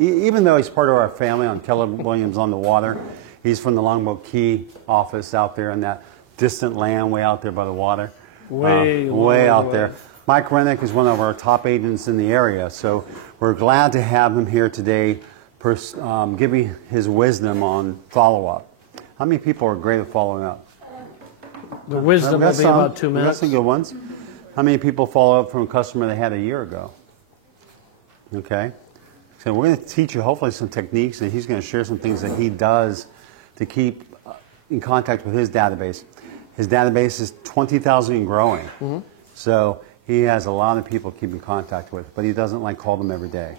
Even though he's part of our family on Keller Williams on the Water, he's from the Longboat Key office out there in that distant land way out there by the water. Way out there. Mike Rennick is one of our top agents in the area, so we're glad to have him here today giving his wisdom on follow-up. How many people are great at following up? The wisdom will be about 2 minutes. We've got some good ones. How many people follow up from a customer they had a year ago? Okay. So we're going to teach you hopefully some techniques, and he's going to share some things that he does to keep in contact with his database. His database is 20,000 and growing. Mm-hmm. So he has a lot of people to keep in contact with, but he doesn't like call them every day.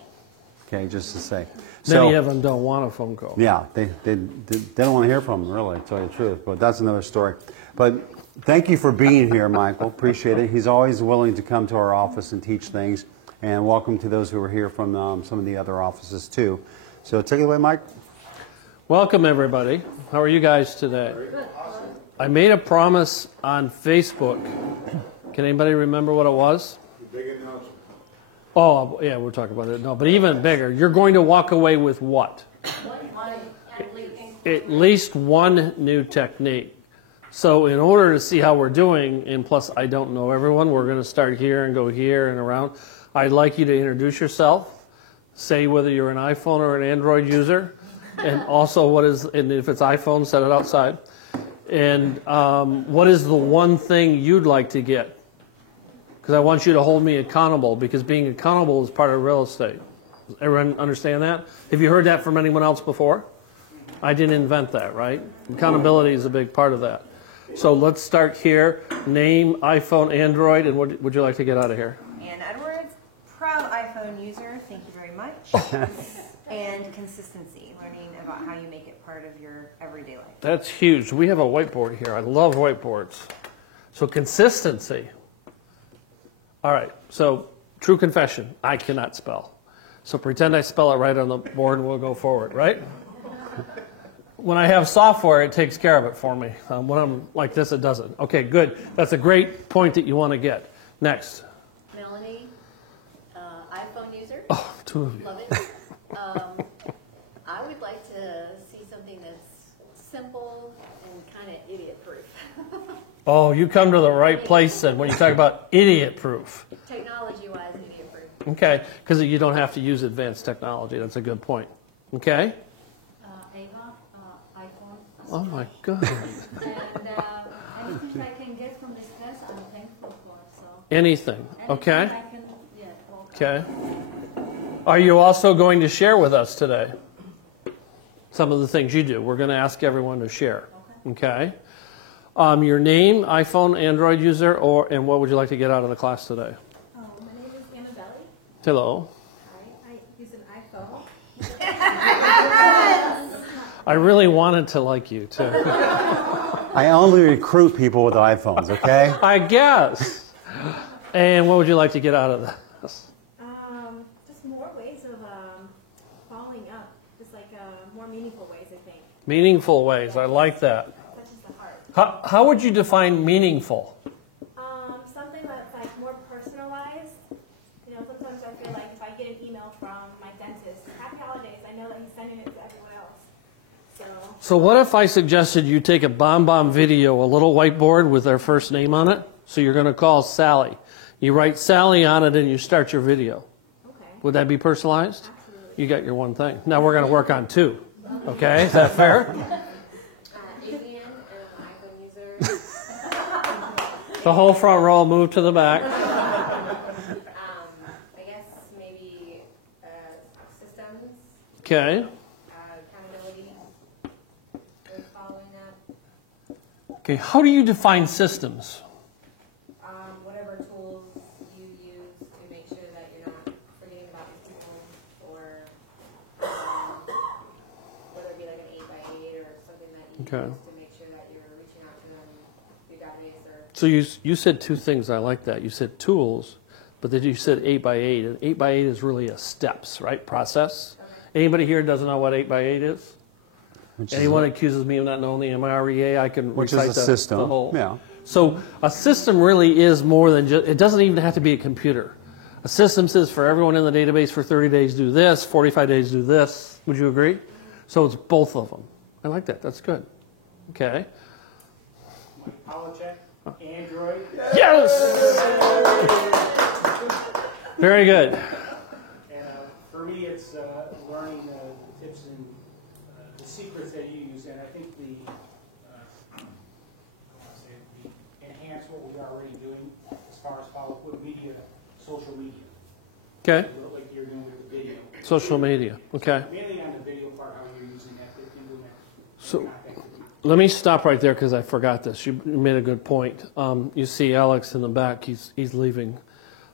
Okay, just to say. Many of them don't want a phone call. Yeah, they don't want to hear from him, really, to tell you the truth. But that's another story. But thank you for being here, Michael. Appreciate it. He's always willing to come to our office and teach things. And welcome to those who are here from some of the other offices, too. So take it away, Mike. Welcome, everybody. How are you guys today? I made a promise on Facebook. Can anybody remember what it was? Big announcement. Oh, yeah, we'll talk about it. No, but even bigger. You're going to walk away with what? At least one new technique. So in order to see how we're doing, and plus I don't know everyone, we're going to start here and go here and around. I'd like you to introduce yourself, say whether you're an iPhone or an Android user, and also and if it's iPhone, set it outside. And what is the one thing you'd like to get? Because I want you to hold me accountable, because being accountable is part of real estate. Does everyone understand that? Have you heard that from anyone else before? I didn't invent that, right? Accountability is a big part of that. So let's start here. Name, iPhone, Android, and what would you like to get out of here? Ann Edwards, proud iPhone user, thank you very much. And consistency, learning about how you make it part of your everyday life. That's huge. We have a whiteboard here. I love whiteboards. So consistency. All right, so true confession, I cannot spell. So pretend I spell it right on the board and we'll go forward, right? When I have software, it takes care of it for me. When I'm like this, it doesn't. Okay, good. That's a great point that you want to get. Next. Melanie, iPhone user. Oh, two of you. Love it. I would like to see something that's simple and kind of idiot-proof. Oh, you come to the right place then when you talk about idiot-proof. Technology-wise, idiot-proof. Okay, because you don't have to use advanced technology. That's a good point. Okay? Ava, iPhone. Oh, my God. And anything I can get from this class, I'm thankful for. So Anything. Okay? anything I can, Okay. Are you also going to share with us today some of the things you do? We're going to ask everyone to share. Okay? Your name, iPhone, Android user, and what would you like to get out of the class today? my name is Annabelle. Hello. I use an iPhone. I really wanted to like you, too. I only recruit people with iPhones, okay? I guess. And what would you like to get out of this? Just more ways of following up. Just like more meaningful ways, I think. Meaningful ways. I like that. Touches the heart. How would you define meaningful? Something that's like more personalized. You know, sometimes I feel like if I get an email from my dentist, happy holidays, I know that he's sending it to everyone else. So what if I suggested you take a BombBomb video, a little whiteboard with their first name on it? So you're going to call Sally. You write Sally on it and you start your video. Okay. Would that be personalized? Absolutely. You got your one thing. Now we're going to work on two. Okay, is that fair? Adrian, iPhone user. The whole front row, move to the back. I guess maybe systems, Okay. accountability, following that. Okay, how do you define systems? Whatever tools you use to make sure that you're not forgetting about your people, or whether it be like an 8x8 or something that you Okay. use to make sure that you're reaching out to them, your database, or So you said two things. I like that. You said tools, but then you said 8x8. And 8x8 is really a steps, right? Process. Anybody here doesn't know what 8x8 is? Anyone accuses me of not knowing the MREA, I can Which recite is a the system. whole. Yeah. So a system really is more than just, it doesn't even have to be a computer. A system says for everyone in the database for 30 days do this, 45 days do this. Would you agree? So it's both of them. I like that. That's good. Okay. Polycheck, Android. Yes! Very good. And for me, it's learning the tips and the secrets that you use. And I think enhance what we're already doing as far as follow-up with media, social media. Okay. Like you're doing with the video. Social media. Okay. Mainly on the video part, how you're using that, doing that. So let me stop right there because I forgot this. You made a good point. You see Alex in the back. He's leaving.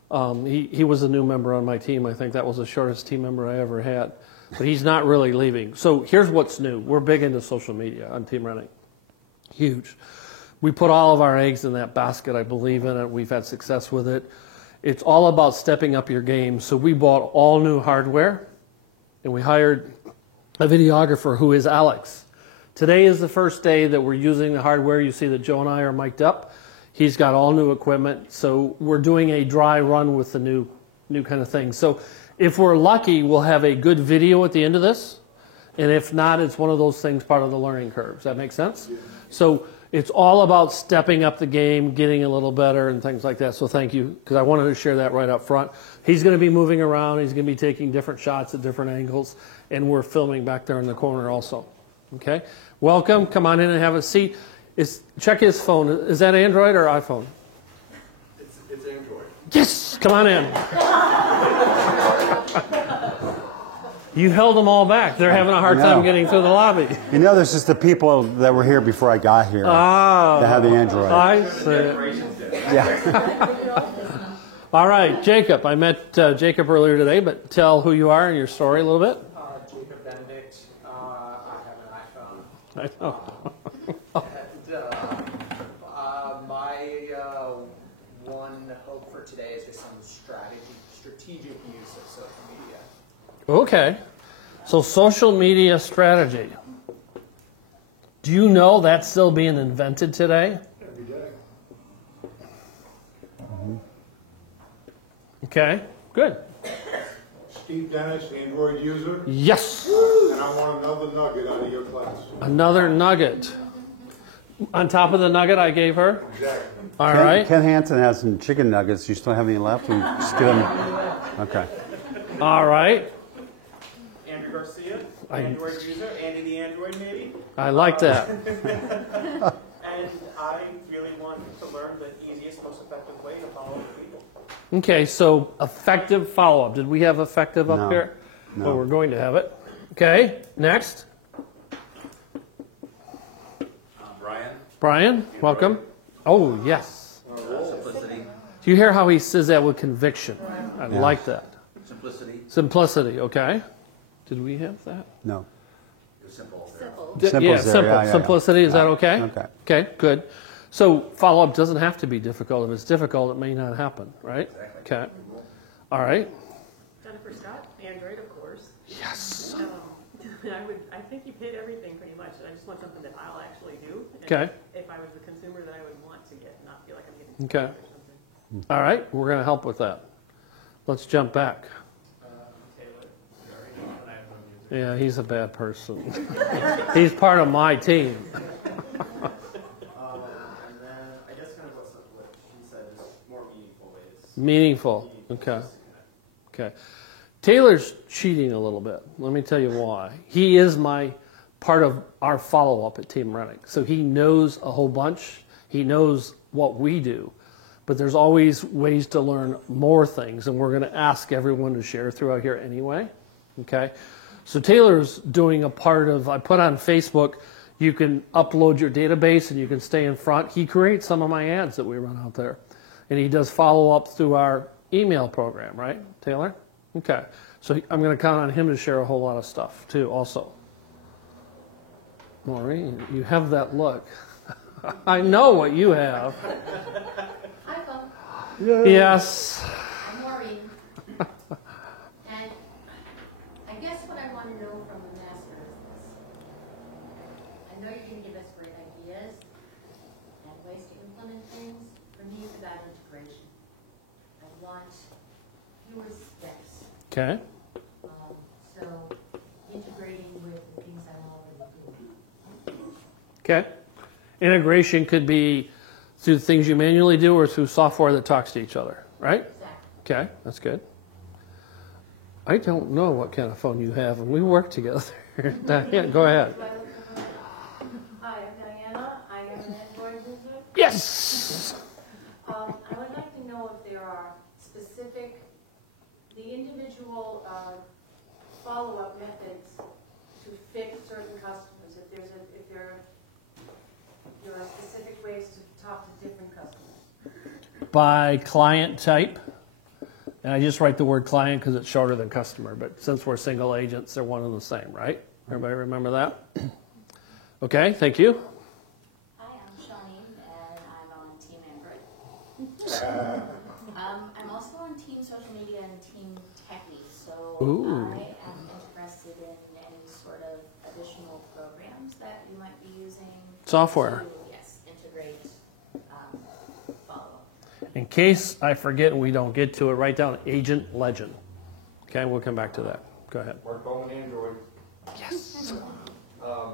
He was a new member on my team. I think that was the shortest team member I ever had. But he's not really leaving. So here's what's new. We're big into social media on Team Running. Huge. We put all of our eggs in that basket. I believe in it. We've had success with it. It's all about stepping up your game. So we bought all new hardware, and we hired a videographer who is Alex. Today is the first day that we're using the hardware. You see that Joe and I are mic'd up. He's got all new equipment. So we're doing a dry run with the new kind of thing. So if we're lucky, we'll have a good video at the end of this. And if not, it's one of those things part of the learning curve. Does that make sense? So it's all about stepping up the game, getting a little better and things like that. So thank you, because I wanted to share that right up front. He's going to be moving around. He's going to be taking different shots at different angles. And we're filming back there in the corner also. Okay? Welcome. Come on in and have a seat. Check his phone. Is that Android or iPhone? It's Android. Yes! Come on in. You held them all back. They're having a hard time getting through the lobby. You know, there's just the people that were here before I got here that have the Android. I see. Yeah. All right, Jacob. I met Jacob earlier today, but tell who you are and your story a little bit. Jacob Benedict. I have an iPhone. I know. And my one hope for today is just some strategic use of social media. Okay. So social media strategy. Do you know that's still being invented today? Every day. Okay, good. Steve Dennis, Android user, Yes. and I want another nugget out of your class. Another nugget. On top of the nugget I gave her? Exactly. All right. Ken Hansen has some chicken nuggets. You still have any left? We just get them. Okay. All right. Andrew Garcia, Android user, Andy the Android maybe. I like that. And I really want to learn the easiest, most effective way to follow people. Okay, so effective follow-up. Did we have effective up No. here? No. Well, we're going to have it. Okay, next. Brian, welcome. Oh, yes. Simplicity. Do you hear how he says that with conviction? I like that. Simplicity. Simplicity, okay. Did we have that? No. Simple. Simple. Simple's Yeah, there, simple. yeah, yeah. Simplicity, is that okay? Okay. Okay, good. So follow-up doesn't have to be difficult. If it's difficult, it may not happen, right? Okay. All right. Jennifer Scott, Android, of course. Yes. I think you've hit everything pretty much. I just want something that I'll actually do. And Okay. If I was the consumer that I would want to get, not feel like I'm getting Okay. or something. All right, we're going to help with that. Let's jump back. Yeah, he's a bad person. He's part of my team. And then I guess kind of what she said is more meaningful ways. Meaningful. Okay. Okay. Taylor's cheating a little bit. Let me tell you why. He is my part of our follow-up at Team Running. So he knows a whole bunch. He knows what we do. But there's always ways to learn more things, and we're going to ask everyone to share throughout here anyway. Okay? So Taylor's doing a part of, I put on Facebook, you can upload your database and you can stay in front. He creates some of my ads that we run out there. And he does follow-up through our email program, right, Taylor? Okay. So I'm going to count on him to share a whole lot of stuff, too, also. Maureen, you have that look. I know what you have. iPhone. Yes. I'm Maureen. And I guess what I want to know from the master is this. I know you're going to give us great ideas and ways to implement things. For me, it's about integration. I want fewer steps. Okay. So integrating with the things I'm already doing. Okay. Integration could be through things you manually do or through software that talks to each other, right? Exactly. Okay, that's good. I don't know what kind of phone you have, and we work together. Yeah, go ahead. Hi, I'm Diana. I am an Android user. Yes! I would like to know if there are specific, the individual follow-up methods to fix certain customers. If there are specific ways to talk to different customers. By client type. And I just write the word client because it's shorter than customer, but since we're single agents, they're one and the same, right? Everybody remember that? Okay, thank you. Hi, I'm Shawnee, and I'm on Team Android. I'm also on Team Social Media and Team Techie, so Ooh. I am interested in any sort of additional programs that you might be using. Software. To, yes, integrate follow-up. In case I forget and we don't get to it, write down Agent Legend. Okay, we'll come back to that. Go ahead. Work on an Android. Yes. I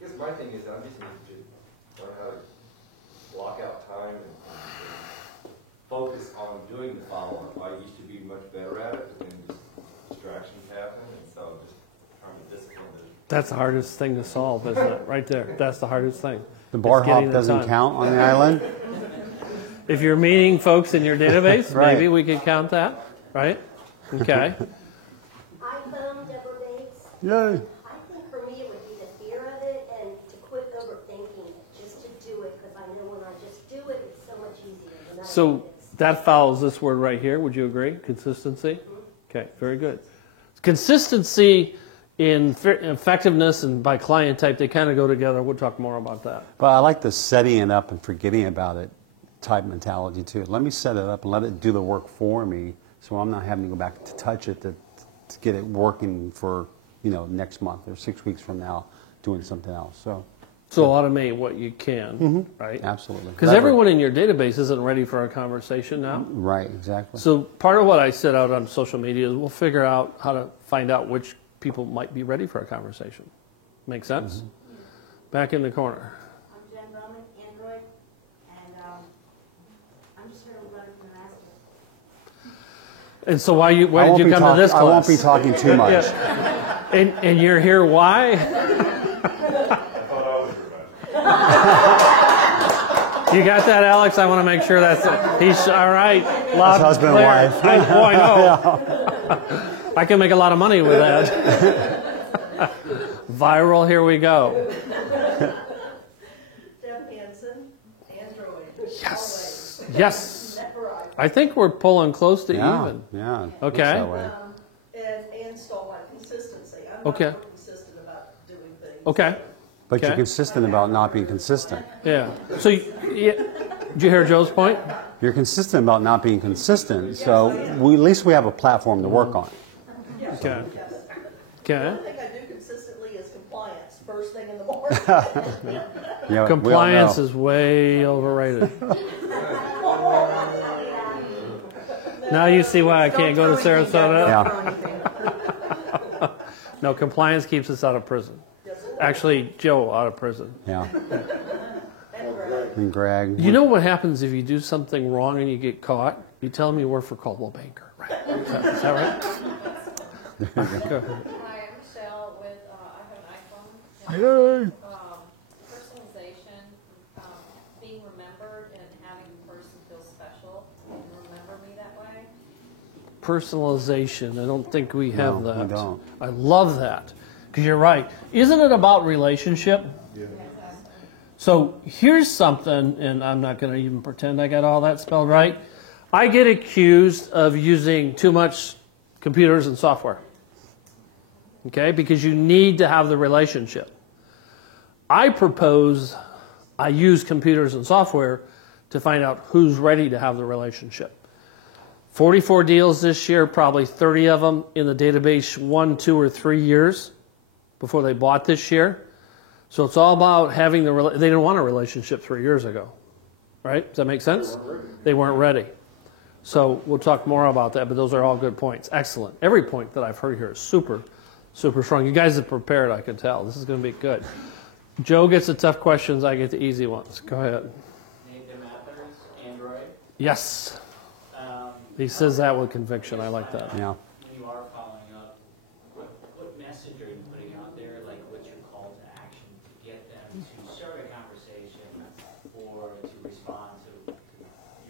guess my thing is I'm just need to learn how to block out time and focus on doing the follow-up. I used to be much better at it, but then just distractions happen, and so I'm just trying to discipline it. That's the hardest thing to solve, isn't it? Right there. That's the hardest thing. The bar It's getting hop the doesn't time. count on the island? If you're meeting folks in your database, Right. maybe we could count that, right? Okay. iPhone, Deborah Bates. Yay. I think for me it would be the fear of it and to quit overthinking it, just to do it, because I know when I just do it, it's so much easier. Than I So think it's- that follows this word right here. Would you agree? Consistency? Okay, very good. Consistency in effectiveness and by client type, they kind of go together. We'll talk more about that. But I like the setting it up and forgetting about it type mentality too. Let me set it up and let it do the work for me, so I'm not having to go back to touch it to get it working for next month or 6 weeks from now, doing something else. So automate what you can, right? absolutely. Because everyone in your database isn't ready for a conversation now. Right, exactly. So part of what I set out on social media is we'll figure out how to find out which people might be ready for a conversation. Make sense? Back in the corner. I'm Jen Roman, Android, and I'm just here to learn from the master. And so why did you come to this class? I won't be talking too much. Yeah. And you're here why? I thought I was your You got that, Alex? I want to make sure he's all right. Loud, That's husband clear. and wife. Oh, I know. I can make a lot of money with that. Viral, here we go. Deb Hansen, Android. Yes. Yes. I think we're pulling close to even. Yeah. Okay. That way. And so consistency. I'm Okay. not consistent about doing things. Okay. But you're Okay. consistent about not being consistent. Yeah. So, did you hear Joe's point? You're consistent about not being consistent, so at least we have a platform to work on. Okay. The Okay. only thing I do consistently is compliance, first thing in the morning. Yeah, we all Compliance know. is way overrated. Now you see why I can't go to Sarasota? Yeah. No, compliance keeps us out of prison. Actually, Joe out of prison. Yeah. And Greg. You know what happens if you do something wrong and you get caught? You tell them you work for Coldwell Banker, right? Is that right? Go ahead. Hi, I'm Michelle with, I have an iPhone. Personalization, being remembered and having the person feel special and remember me that way. Personalization. I don't think we have No, that. we don't. I love that. Because you're right. Isn't it about relationship? Yeah. So here's something, and I'm not going to even pretend I got all that spelled right. I get accused of using too much computers and software. Okay? Because you need to have the relationship. I propose I use computers and software to find out who's ready to have the relationship. 44 deals this year, probably 30 of them in the database 1, 2, or 3 years before they bought this year. So it's all about having they didn't want a relationship 3 years ago, right? Does that make sense? They weren't ready. So we'll talk more about that, but those are all good points. Excellent. Every point that I've heard here is super, super strong. You guys have prepared, I can tell. This is going to be good. Joe gets the tough questions, I get the easy ones. Go ahead. Nathan Mathers, Android. Yes. He says that with conviction. I like that. Yeah. When you are following up, what message are you putting out there? Like, what's your call to action to get them to start a conversation or to respond to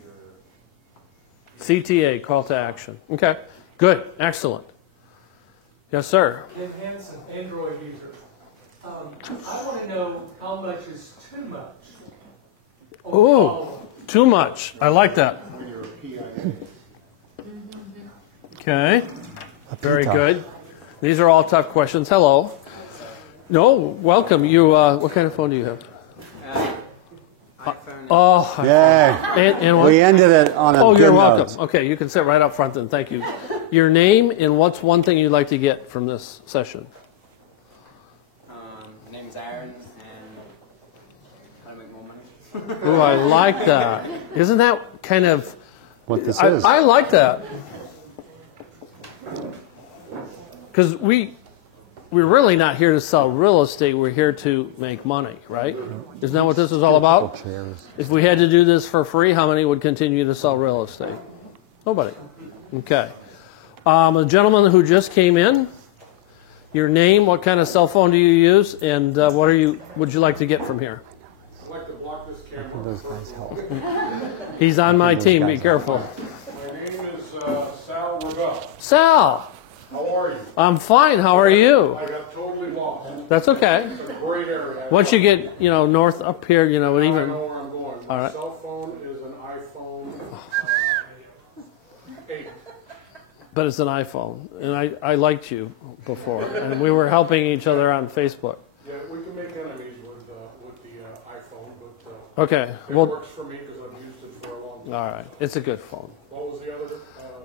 your CTA, call to action. Okay, good, excellent. Yes, sir. Ken Hansen, Android user. I want to know how much is too much. Ooh, too much. I like that. Okay, very good. These are all tough questions. Hello. No, welcome. You. What kind of phone do you have? iPhone. Oh, Yay. and what? We ended it on a Oh, good you're note. welcome. Okay, you can sit right up front then. Thank you. Your name and what's one thing you'd like to get from this session? Name's Aaron, and how to make more money. Ooh, I like that. Isn't that kind of What this is. I like that. Because we're really not here to sell real estate. We're here to make money, right? Isn't that what this is all about? If we had to do this for free, how many would continue to sell real estate? Nobody. Okay. A gentleman who just came in. Your name, what kind of cell phone do you use, and would you like to get from here? I'd like to block this camera. Those guys help. He's on my Those team. guys Be careful. My name is Sal Rebel. Sal, How are you? I'm fine. How are you? I got totally lost. That's okay. It's a great area. Once you get, north up here, it I even. know where I'm going. All My right. cell phone is an iPhone 8. But it's an iPhone, and I liked you before, and we were helping each other on Facebook. Yeah, we can make enemies with the iPhone, but Okay, it well, works for me because I've used it for a long time. all right, it's a good phone. What was the other?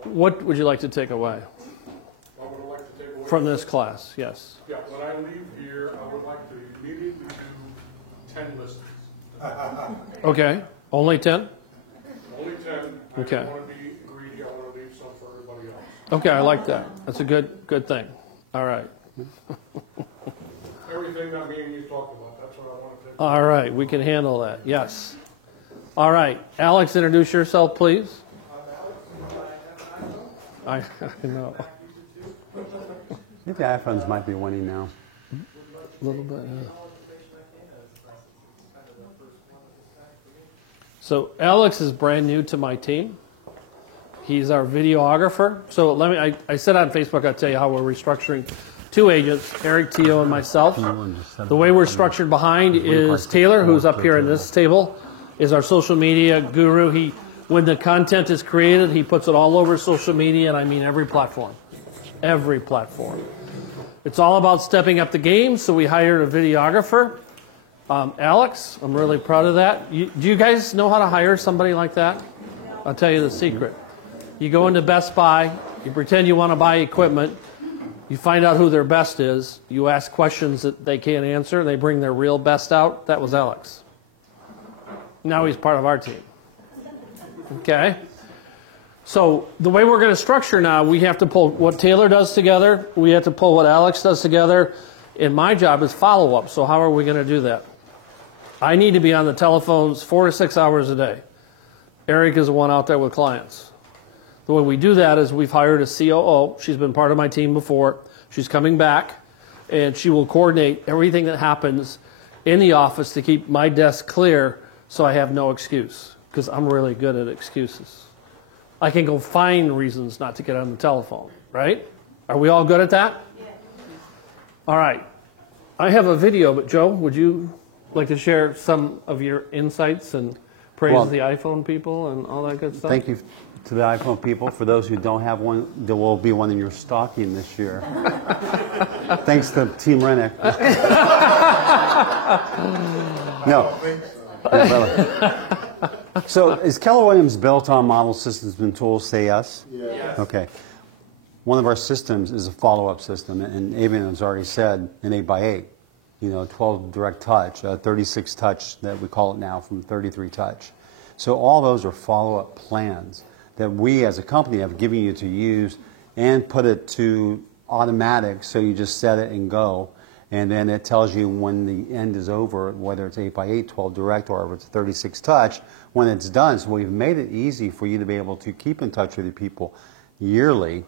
What would you like to take away What would I like to take away from this class? Yes. Yeah, when I leave here, I would like to immediately do 10 listings. Okay, only 10? Only 10. I Okay. don't want to be greedy. I want to leave some for everybody else. Okay, I like that. That's a good thing. All right. Everything that me and you talked about, that's what I want to take. All right, we can handle that. Yes. All right, Alex, introduce yourself, please. I know. I think the iPhones might be winning now. A little bit, yeah. So Alex is brand new to my team. He's our videographer. So I said on Facebook, I'll tell you how we're restructuring two agents, Eric Teo and myself. The way we're structured behind is Taylor, who's up here in this table, is our social media guru. When the content is created, he puts it all over social media, and I mean every platform. Every platform. It's all about stepping up the game, so we hired a videographer. Alex, I'm really proud of that. Do you guys know how to hire somebody like that? I'll tell you the secret. You go into Best Buy, you pretend you want to buy equipment, you find out who their best is, you ask questions that they can't answer, they bring their real best out. That was Alex. Now he's part of our team. Okay? So the way we're going to structure now, we have to pull what Taylor does together, we have to pull what Alex does together, and my job is follow-up. So how are we going to do that? I need to be on the telephones 4 to 6 hours a day. Eric is the one out there with clients. The way we do that is we've hired a COO. She's been part of my team before. She's coming back, and she will coordinate everything that happens in the office to keep my desk clear so I have no excuse, because I'm really good at excuses. I can go find reasons not to get on the telephone, right? Are we all good at that? Yeah. All right. I have a video, but Joe, would you like to share some of your insights and praise the iPhone people and all that good stuff? Thank you to the iPhone people. For those who don't have one, there will be one in your stocking this year. Thanks to Team Rennick. No. So is Keller Williams built on model systems and tools? Say yes? Yes. Okay. One of our systems is a follow-up system, and Avian has already said an 8x8. 12 direct touch, 36 touch that we call it now from 33 touch. So all those are follow-up plans that we as a company have given you to use and put it to automatic, so you just set it and go. And then it tells you when the end is over, whether it's 8x8, 12 direct, or if it's 36 touch, when it's done. So we've made it easy for you to be able to keep in touch with your people yearly.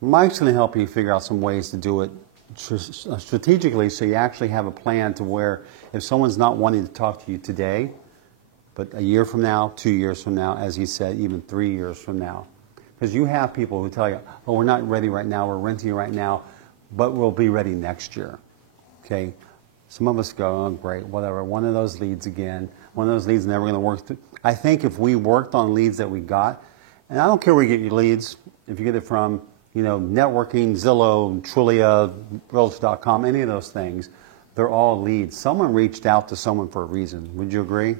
Mike's going to help you figure out some ways to do it strategically, so you actually have a plan to where if someone's not wanting to talk to you today, but a year from now, 2 years from now, as he said, even 3 years from now. Because you have people who tell you, oh, we're not ready right now, we're renting right now, but we'll be ready next year. Okay, some of us go, oh, great, whatever, one of those leads again, one of those leads never going to work. I think if we worked on leads that we got, and I don't care where you get your leads, if you get it from, networking, Zillow, Trulia, Realtor.com, any of those things, they're all leads. Someone reached out to someone for a reason. Would you agree?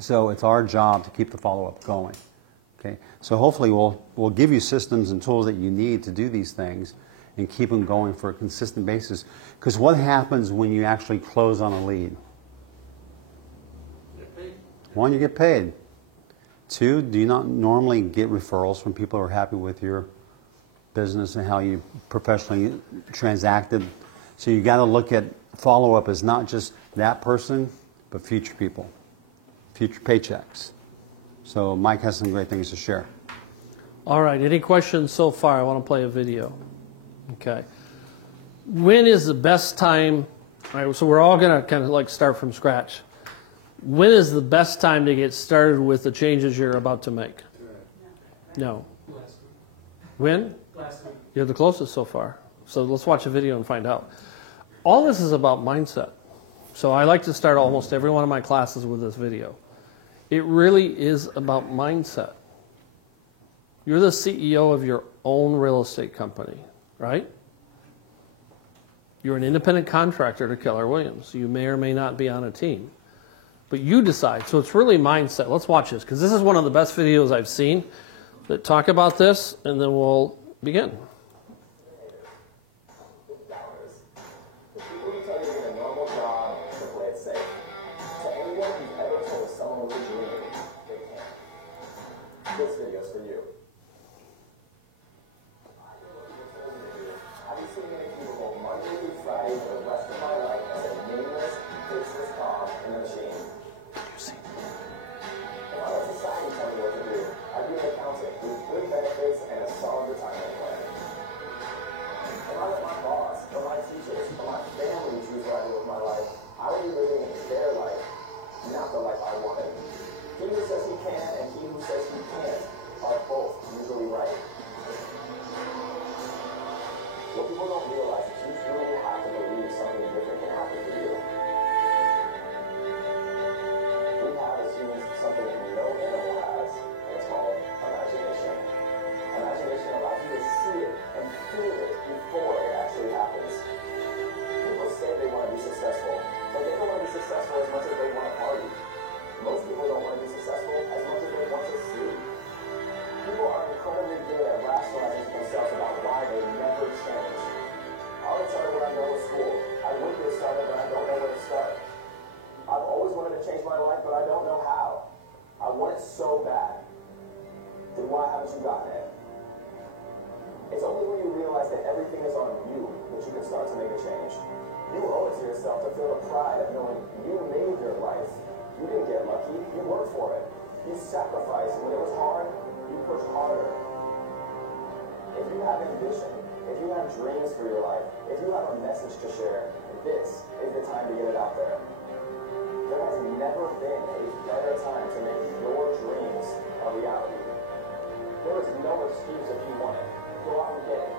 So it's our job to keep the follow-up going. Okay, so hopefully we'll give you systems and tools that you need to do these things and keep them going for a consistent basis. Because what happens when you actually close on a lead? One, you get paid. Two, do you not normally get referrals from people who are happy with your business and how you professionally transacted? So you got to look at follow-up as not just that person, but future people, future paychecks. So Mike has some great things to share. All right, any questions so far? I want to play a video. Okay. When is the best time? All right, so we're all going to kind of like start from scratch. When is the best time to get started with the changes you're about to make? No. When? Last week. You're the closest so far. So let's watch a video and find out. All this is about mindset. So I like to start almost every one of my classes with this video. It really is about mindset. You're the CEO of your own real estate company, right? You're an independent contractor to Keller Williams. You may or may not be on a team. But you decide. So it's really mindset. Let's watch this, because this is one of the best videos I've seen that talk about this, and then we'll begin. This video's for you. I've been sitting in a cubicle Monday through Friday for the rest of my life as a nameless, faceless cog in the machine. If I let society tell me what to do, I'd be an accountant with good benefits and a solid retirement plan. If I let my boss, or my teachers, or my family choose what I do with my life, I would be living their life, not the life I wanted. He who says he can and he who says he can't are both usually right. What people don't realize is you truly have to believe something different can happen for you. We have as humans something that no animal has, and it's called imagination. Imagination allows you to see it and feel it before it actually happens. People say they want to be successful, but they don't want to be successful as much as they want to party. Most people don't want to be successful as much as they want to see. People are incredibly good at rationalizing to themselves about why they never change. I'll tell you what I know in school. I went to a startup, but I don't know where to start. I've always wanted to change my life, but I don't know how. I want it so bad. Then why haven't you gotten it? It's only when you realize that everything is on you that you can start to make a change. You owe it to yourself to feel the pride of knowing you made your life. You didn't get lucky, you worked for it. You sacrificed. When it was hard, you pushed harder. If you have ambition, if you have dreams for your life, if you have a message to share, this is the time to get it out there. There has never been a better time to make your dreams a reality. There is no excuse if you want it. Go out and get it.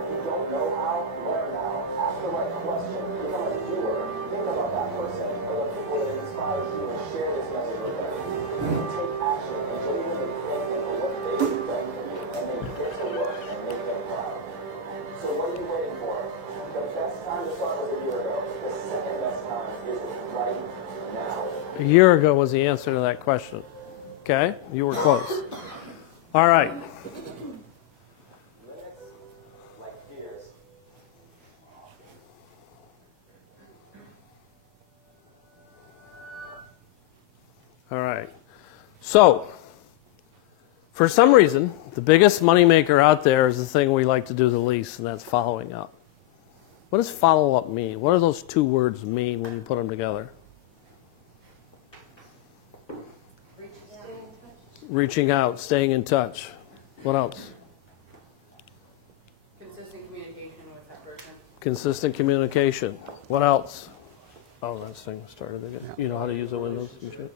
If you don't know how, learn how. Ask the right question. Become a doer. Think about that person or the people that inspire you and share this message with them. Take action and believe in the thing for what they do that for you, and then get to work and make them proud. So what are you waiting for? The best time to start was a year ago. The second best time is right now. A year ago was the answer to that question. Okay? You were close. All right. All right. So, For some reason, the biggest moneymaker out there is the thing we like to do the least, and that's following up. What does follow up mean? What do those two words mean when you put them together? Reaching out, staying in touch. What else? Consistent communication with that person. Consistent communication. What else? Oh, that thing started again. You know how to use a Windows machine?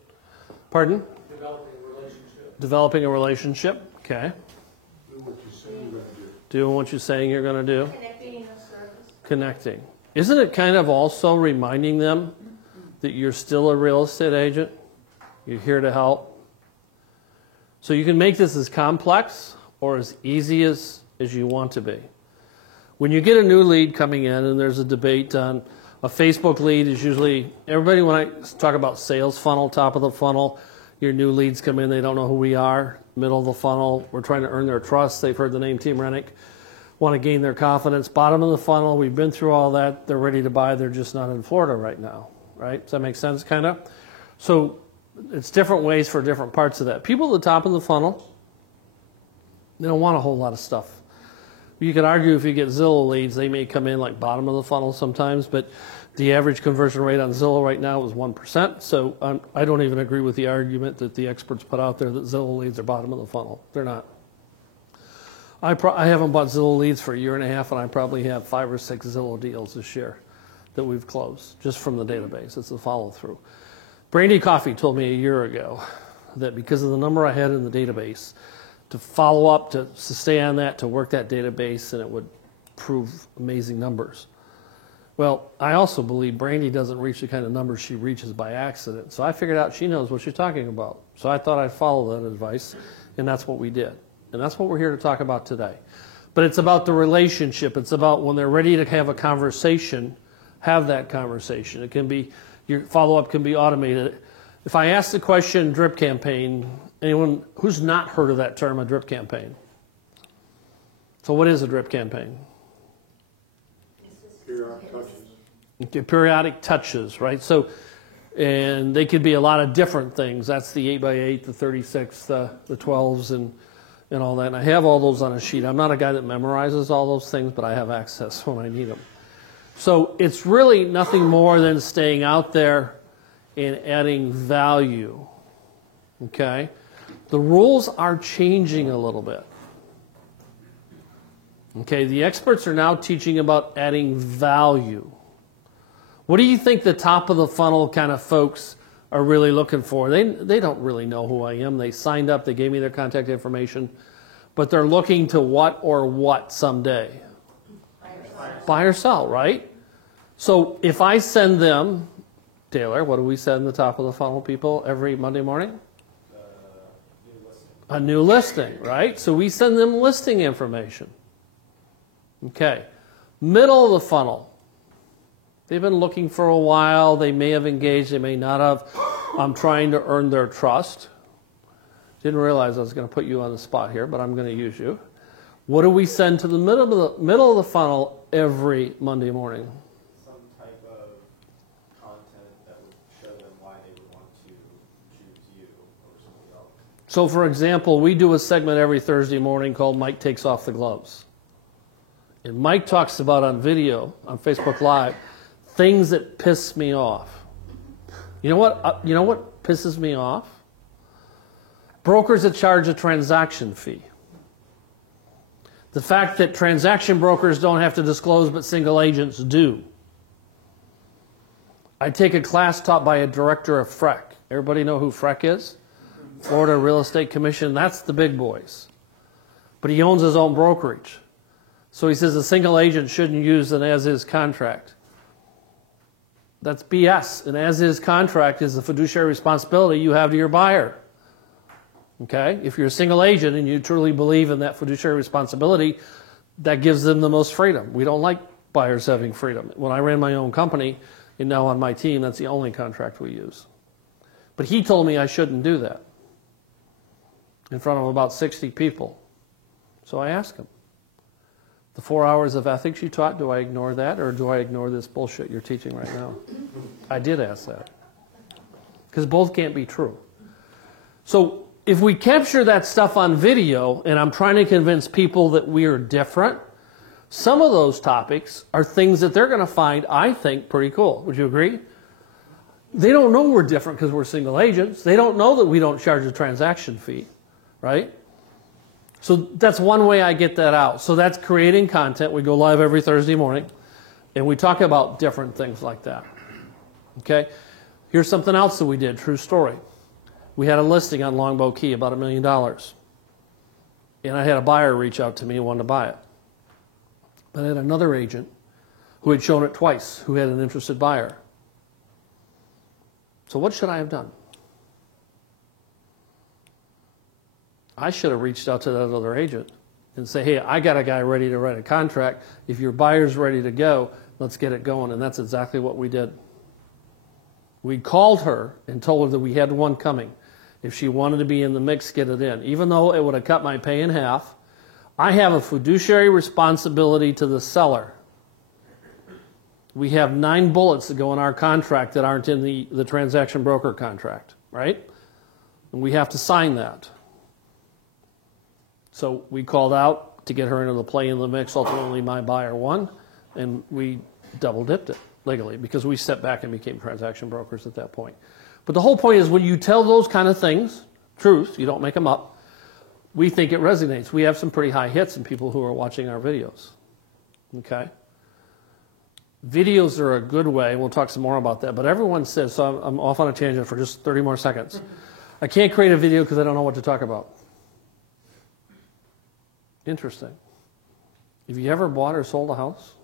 Pardon? Developing a relationship. Developing a relationship. Okay. Do what you say you're going to do. Doing what you're saying you're going to do. Connecting in a service. Connecting. Isn't it kind of also reminding them that you're still a real estate agent? You're here to help. So you can make this as complex or as easy as you want to be. When you get a new lead coming in and there's a debate on a Facebook lead is usually, everybody when I talk about sales funnel, top of the funnel, your new leads come in, they don't know who we are. Middle of the funnel, we're trying to earn their trust. They've heard the name Team Rennick, want to gain their confidence. Bottom of the funnel, we've been through all that. They're ready to buy. They're just not in Florida right now, right? Does that make sense, kind of? So it's different ways for different parts of that. People at the top of the funnel, they don't want a whole lot of stuff. You could argue if you get Zillow leads, they may come in like bottom of the funnel sometimes, but the average conversion rate on Zillow right now is 1%. So I don't even agree with the argument that the experts put out there that Zillow leads are bottom of the funnel. They're not. I haven't bought Zillow leads for a year and a half, and I probably have 5 or 6 Zillow deals this year that we've closed just from the database. It's a follow through. Brandy Coffey told me a year ago that because of the number I had in the database, to follow up, to stay on that, to work that database, and it would prove amazing numbers. Well, I also believe Brandy doesn't reach the kind of numbers she reaches by accident. So I figured out she knows what she's talking about. So I thought I'd follow that advice, and that's what we did. And that's what we're here to talk about today. But it's about the relationship. It's about when they're ready to have a conversation, have that conversation. It can be, your follow-up can be automated. If I ask the question, drip campaign, anyone who's not heard of that term, a drip campaign? So what is a drip campaign? Periodic touches. Okay, periodic touches, right? So, and they could be a lot of different things. That's the 8x8, the 36, the 12s, and all that. And I have all those on a sheet. I'm not a guy that memorizes all those things, but I have access when I need them. So it's really nothing more than staying out there and adding value, okay? The rules are changing a little bit. Okay, the experts are now teaching about adding value. What do you think the top of the funnel kind of folks are really looking for? They don't really know who I am. They signed up, they gave me their contact information, but they're looking to what someday? Buy or sell, right? So if I send them, Taylor, what do we send the top of the funnel people every Monday morning? A new listing, right? So we send them listing information. Okay, middle of the funnel. They've been looking for a while. They may have engaged, they may not have. I'm trying to earn their trust. Didn't realize I was going to put you on the spot here, but I'm going to use you. What do we send to the middle of the funnel every Monday morning? Some type of content that would show them why they would want to choose you or somebody else. So for example, we do a segment every Thursday morning called Mike Takes Off the Gloves. And Mike talks about on video, on Facebook Live, things that piss me off. You know what pisses me off? Brokers that charge a transaction fee. The fact that transaction brokers don't have to disclose, but single agents do. I take a class taught by a director of FREC. Everybody know who FREC is? Florida Real Estate Commission. That's the big boys. But he owns his own brokerage. So he says a single agent shouldn't use an as-is contract. That's BS. An as-is contract is the fiduciary responsibility you have to your buyer. Okay? If you're a single agent and you truly believe in that fiduciary responsibility, that gives them the most freedom. We don't like buyers having freedom. When I ran my own company, and now on my team, that's the only contract we use. But he told me I shouldn't do that in front of about 60 people. So I asked him, the 4 hours of ethics you taught, do I ignore that, or do I ignore this bullshit you're teaching right now? I did ask that. Because both can't be true. So if we capture that stuff on video, and I'm trying to convince people that we are different, some of those topics are things that they're going to find, I think, pretty cool. Would you agree? They don't know we're different because we're single agents. They don't know that we don't charge a transaction fee, right? So that's one way I get that out. So that's creating content. We go live every Thursday morning, and we talk about different things like that. Okay? Here's something else that we did, true story. We had a listing on Longbow Key, about $1 million. And I had a buyer reach out to me and wanted to buy it. But I had another agent who had shown it twice, who had an interested buyer. So what should I have done? I should have reached out to that other agent and say, hey, I got a guy ready to write a contract. If your buyer's ready to go, let's get it going. And that's exactly what we did. We called her and told her that we had one coming. If she wanted to be in the mix, get it in. Even though it would have cut my pay in half, I have a fiduciary responsibility to the seller. We have 9 bullets that go in our contract that aren't in the transaction broker contract, right? And we have to sign that. So we called out to get her into the play in the mix. Ultimately, my buyer won, and we double dipped it legally because we stepped back and became transaction brokers at that point. But the whole point is when you tell those kind of things, truth, you don't make them up, we think it resonates. We have some pretty high hits in people who are watching our videos. Okay? Videos are a good way. We'll talk some more about that. But everyone says, so I'm off on a tangent for just 30 more seconds. I can't create a video because I don't know what to talk about. Interesting. Have you ever bought or sold a house?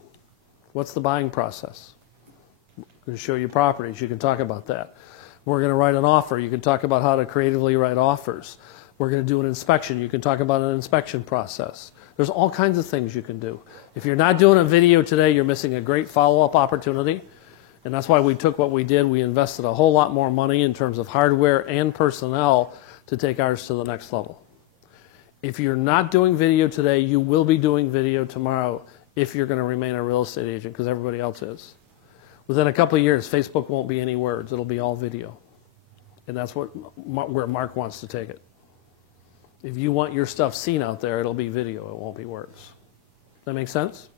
What's the buying process? I'm going to show you properties. You can talk about that. We're going to write an offer. You can talk about how to creatively write offers. We're going to do an inspection. You can talk about an inspection process. There's all kinds of things you can do. If you're not doing a video today, you're missing a great follow-up opportunity. And that's why we took what we did. We invested a whole lot more money in terms of hardware and personnel to take ours to the next level. If you're not doing video today, you will be doing video tomorrow if you're going to remain a real estate agent, because everybody else is. Within a couple of years, Facebook won't be any words. It'll be all video. And that's where Mark wants to take it. If you want your stuff seen out there, it'll be video. It won't be words. That make sense?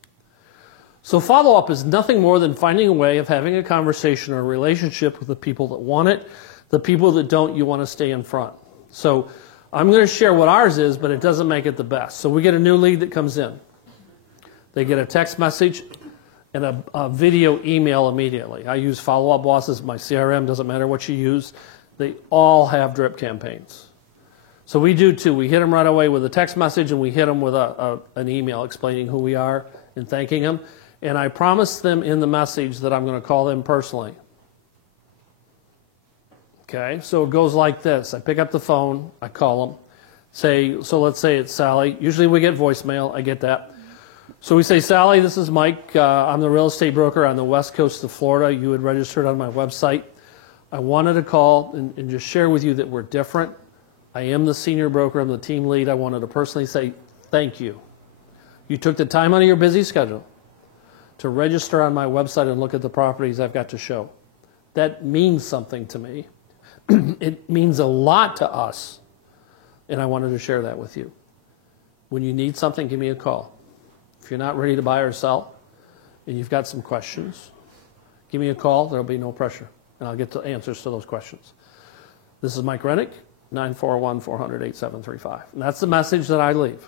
So follow-up is nothing more than finding a way of having a conversation or a relationship with the people that want it. The people that don't, you want to stay in front. So I'm going to share what ours is, but it doesn't make it the best. So we get a new lead that comes in. They get a text message and a video email immediately. I use Follow Up Boss as my CRM. Doesn't matter what you use. They all have drip campaigns. So we do too. We hit them right away with a text message, and we hit them with an email explaining who we are and thanking them. And I promise them in the message that I'm going to call them personally. Okay, so it goes like this. I pick up the phone, I call them, so let's say it's Sally. Usually we get voicemail, I get that. So we say, Sally, this is Mike. I'm the real estate broker on the west coast of Florida. You had registered on my website. I wanted to call and just share with you that we're different. I am the senior broker, I'm the team lead. I wanted to personally say thank you. You took the time out of your busy schedule to register on my website and look at the properties I've got to show. That means something to me. It means a lot to us, and I wanted to share that with you. When you need something, give me a call. If you're not ready to buy or sell, and you've got some questions, give me a call. There'll be no pressure, and I'll get the answers to those questions. This is Mike Rennick, 941-400-8735. And that's the message that I leave.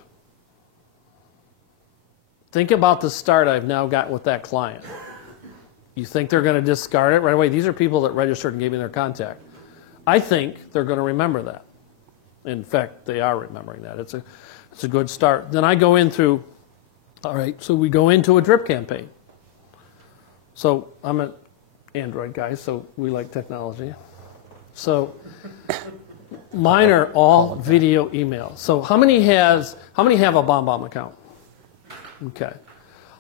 Think about the start I've now got with that client. You think they're going to discard it right away? These are people that registered and gave me their contact. I think they're going to remember that. In fact, they are remembering that. It's a good start. Then I go in through, all right, so we go into a drip campaign. So I'm an Android guy, so we like technology. So mine are all video emails. So how many have a BombBomb account? Okay.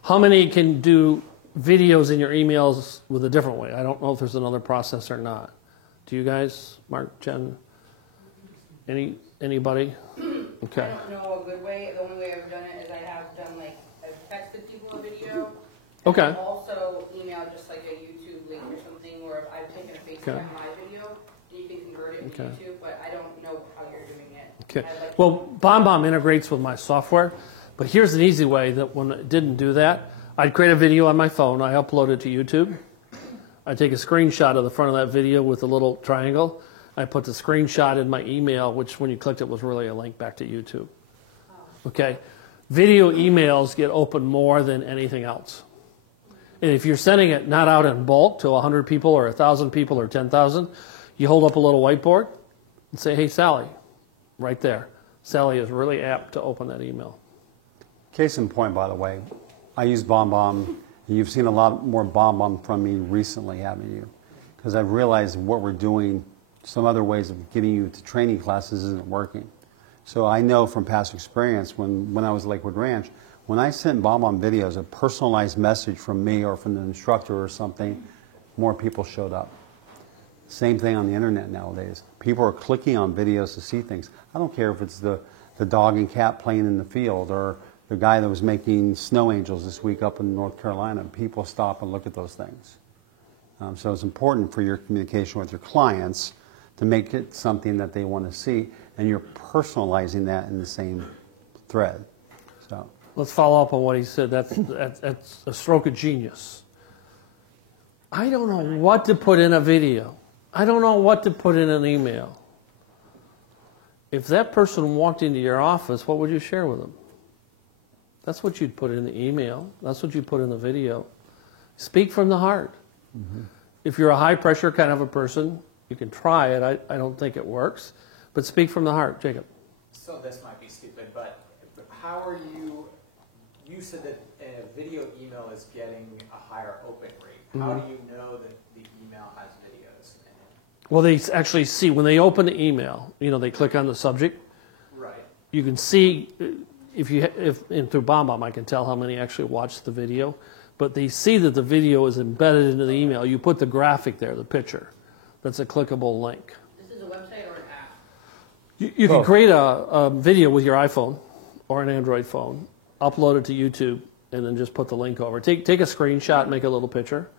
How many can do videos in your emails with a different way? I don't know if there's another process or not. Do you guys, Mark, Jen, anybody? Okay. I don't know a good way. The only way I've done it is I have done I've texted people a video. Okay. And also emailed just like a YouTube link or something, or I've taken a FaceTime live video and you can convert it into YouTube, but I don't know how you're doing Okay. Well, BombBomb integrates with my software, but here's an easy way that when it didn't do that, I'd create a video on my phone, I upload it to YouTube, I take a screenshot of the front of that video with a little triangle, I put the screenshot in my email, which when you clicked it was really a link back to YouTube. Okay? Video emails get opened more than anything else. And if you're sending it not out in bulk to 100 people or 1,000 people or 10,000, you hold up a little whiteboard and say, hey, Sally, right there. Sally is really apt to open that email. Case in point, by the way, I use BombBomb. You've seen a lot more BombBomb from me recently, haven't you? Because I've realized what we're doing, some other ways of getting you to training classes isn't working. So I know from past experience when I was at Lakewood Ranch, when I sent BombBomb videos, a personalized message from me or from the instructor or something, more people showed up. Same thing on the internet nowadays. People are clicking on videos to see things. I don't care if it's the dog and cat playing in the field or the guy that was making snow angels this week up in North Carolina. People stop and look at those things. So it's important for your communication with your clients to make it something that they want to see, and you're personalizing that in the same thread. So let's follow up on what he said. That's a stroke of genius. I don't know what to put in a video. I don't know what to put in an email. If that person walked into your office, what would you share with them? That's what you'd put in the email. That's what you'd put in the video. Speak from the heart. Mm-hmm. If you're a high pressure kind of a person, you can try it. I don't think it works. But speak from the heart. Jacob. So this might be stupid, but how are you, you said that a video email is getting a higher open rate. How do you know that the email has videos in it? Well, they actually see, when they open the email, they click on the subject. Right. You can see, and through BombBomb, I can tell how many actually watched the video. But they see that the video is embedded into the email. You put the graphic there, the picture. That's a clickable link. This is a website or an app? You can create a video with your iPhone or an Android phone, upload it to YouTube, and then just put the link over. Take a screenshot, make a little picture,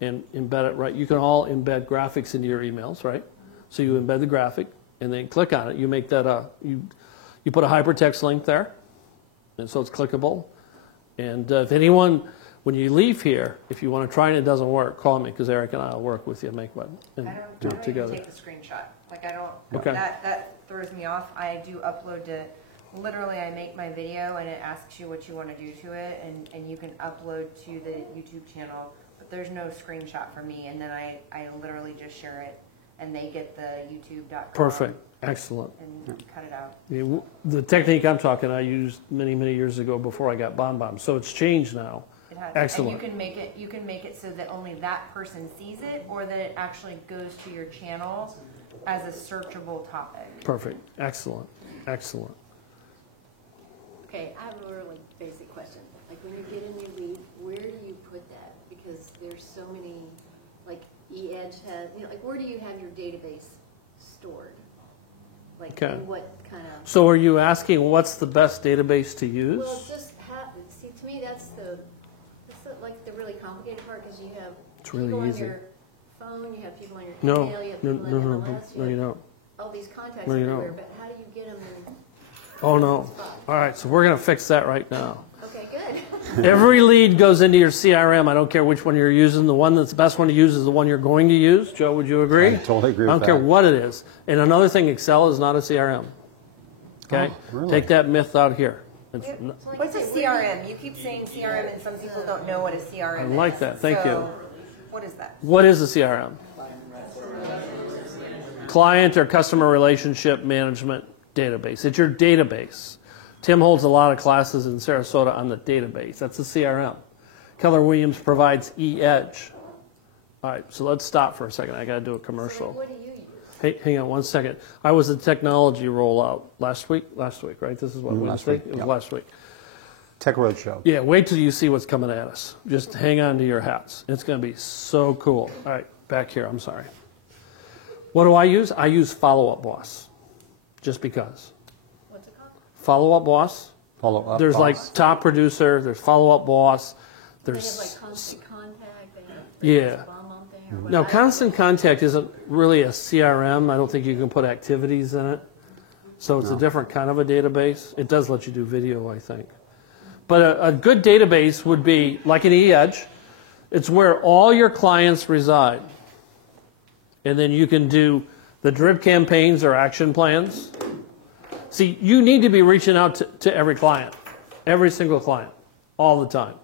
and embed it right. You can all embed graphics into your emails, right? So you embed the graphic, and then click on it. You make that you put a hypertext link there, and so it's clickable. And if anyone, when you leave here, if you want to try and it doesn't work, call me, because Eric and I will work with you and make one and do it together. I don't take the screenshot. Like I don't. Okay. That throws me off. I do upload to. Literally, I make my video and it asks you what you want to do to it, and you can upload to the YouTube channel. But there's no screenshot for me, and then I literally just share it, and they get the YouTube.com. Perfect. Excellent. And cut it out. The technique I'm talking, I used many, many years ago before I got BombBomb. So it's changed now. It has. Excellent. And you can make it so that only that person sees it, or that it actually goes to your channel as a searchable topic. Perfect. Excellent. Excellent. Okay, I have a really basic question. Like when you get a new lead, where do you put that? Because there's so many, like eEdge has, like where do you have your database stored? Like in what kind of? So are you asking what's the best database to use? Well, just see, to me that's like the really complicated part, because you have really people easy. on your phone, you have people on your No, email, you have no, people no, on no, MLS, no, you don't. all these contacts No, you everywhere, don't. but how do you get them in? Oh no. All right, so we're going to fix that right now. Okay, good. Every lead goes into your CRM. I don't care which one you're using. The one that's the best one to use is the one you're going to use. Joe, would you agree? I totally agree with I don't care that. what it is. And another thing, Excel is not a CRM. Okay? Oh, really? Take that myth out here. It's What's a CRM? You keep saying CRM, and some people don't know what a CRM is. I like that. Thank you. What is that? What is a CRM? Client or customer relationship management database. It's your database. Tim holds a lot of classes in Sarasota on the database. That's a CRM. Keller Williams provides eEdge. All right, so let's stop for a second. I got to do a commercial. So what do you use? Hey, hang on one second. I was at technology rollout last week, right? This is what, Wednesday? week, It was yeah. last week. Tech Roadshow. Yeah, wait till you see what's coming at us. Just hang on to your hats. It's going to be so cool. All right, back here. I'm sorry. What do I use? I use Follow Up Boss, just because. What's it called? Follow Up Boss. Follow Up There's Boss. like Top Producer. There's Follow Up Boss. They have There's like Constant Contact. They have yeah. BombBomb thing, or Now, what? Constant Contact isn't really a CRM. I don't think you can put activities in it. So it's No. a different kind of a database. It does let you do video, I think. But a good database would be like an eEdge. It's where all your clients reside. And then you can do the drip campaigns or action plans. See, you need to be reaching out to every client, every single client, all the time,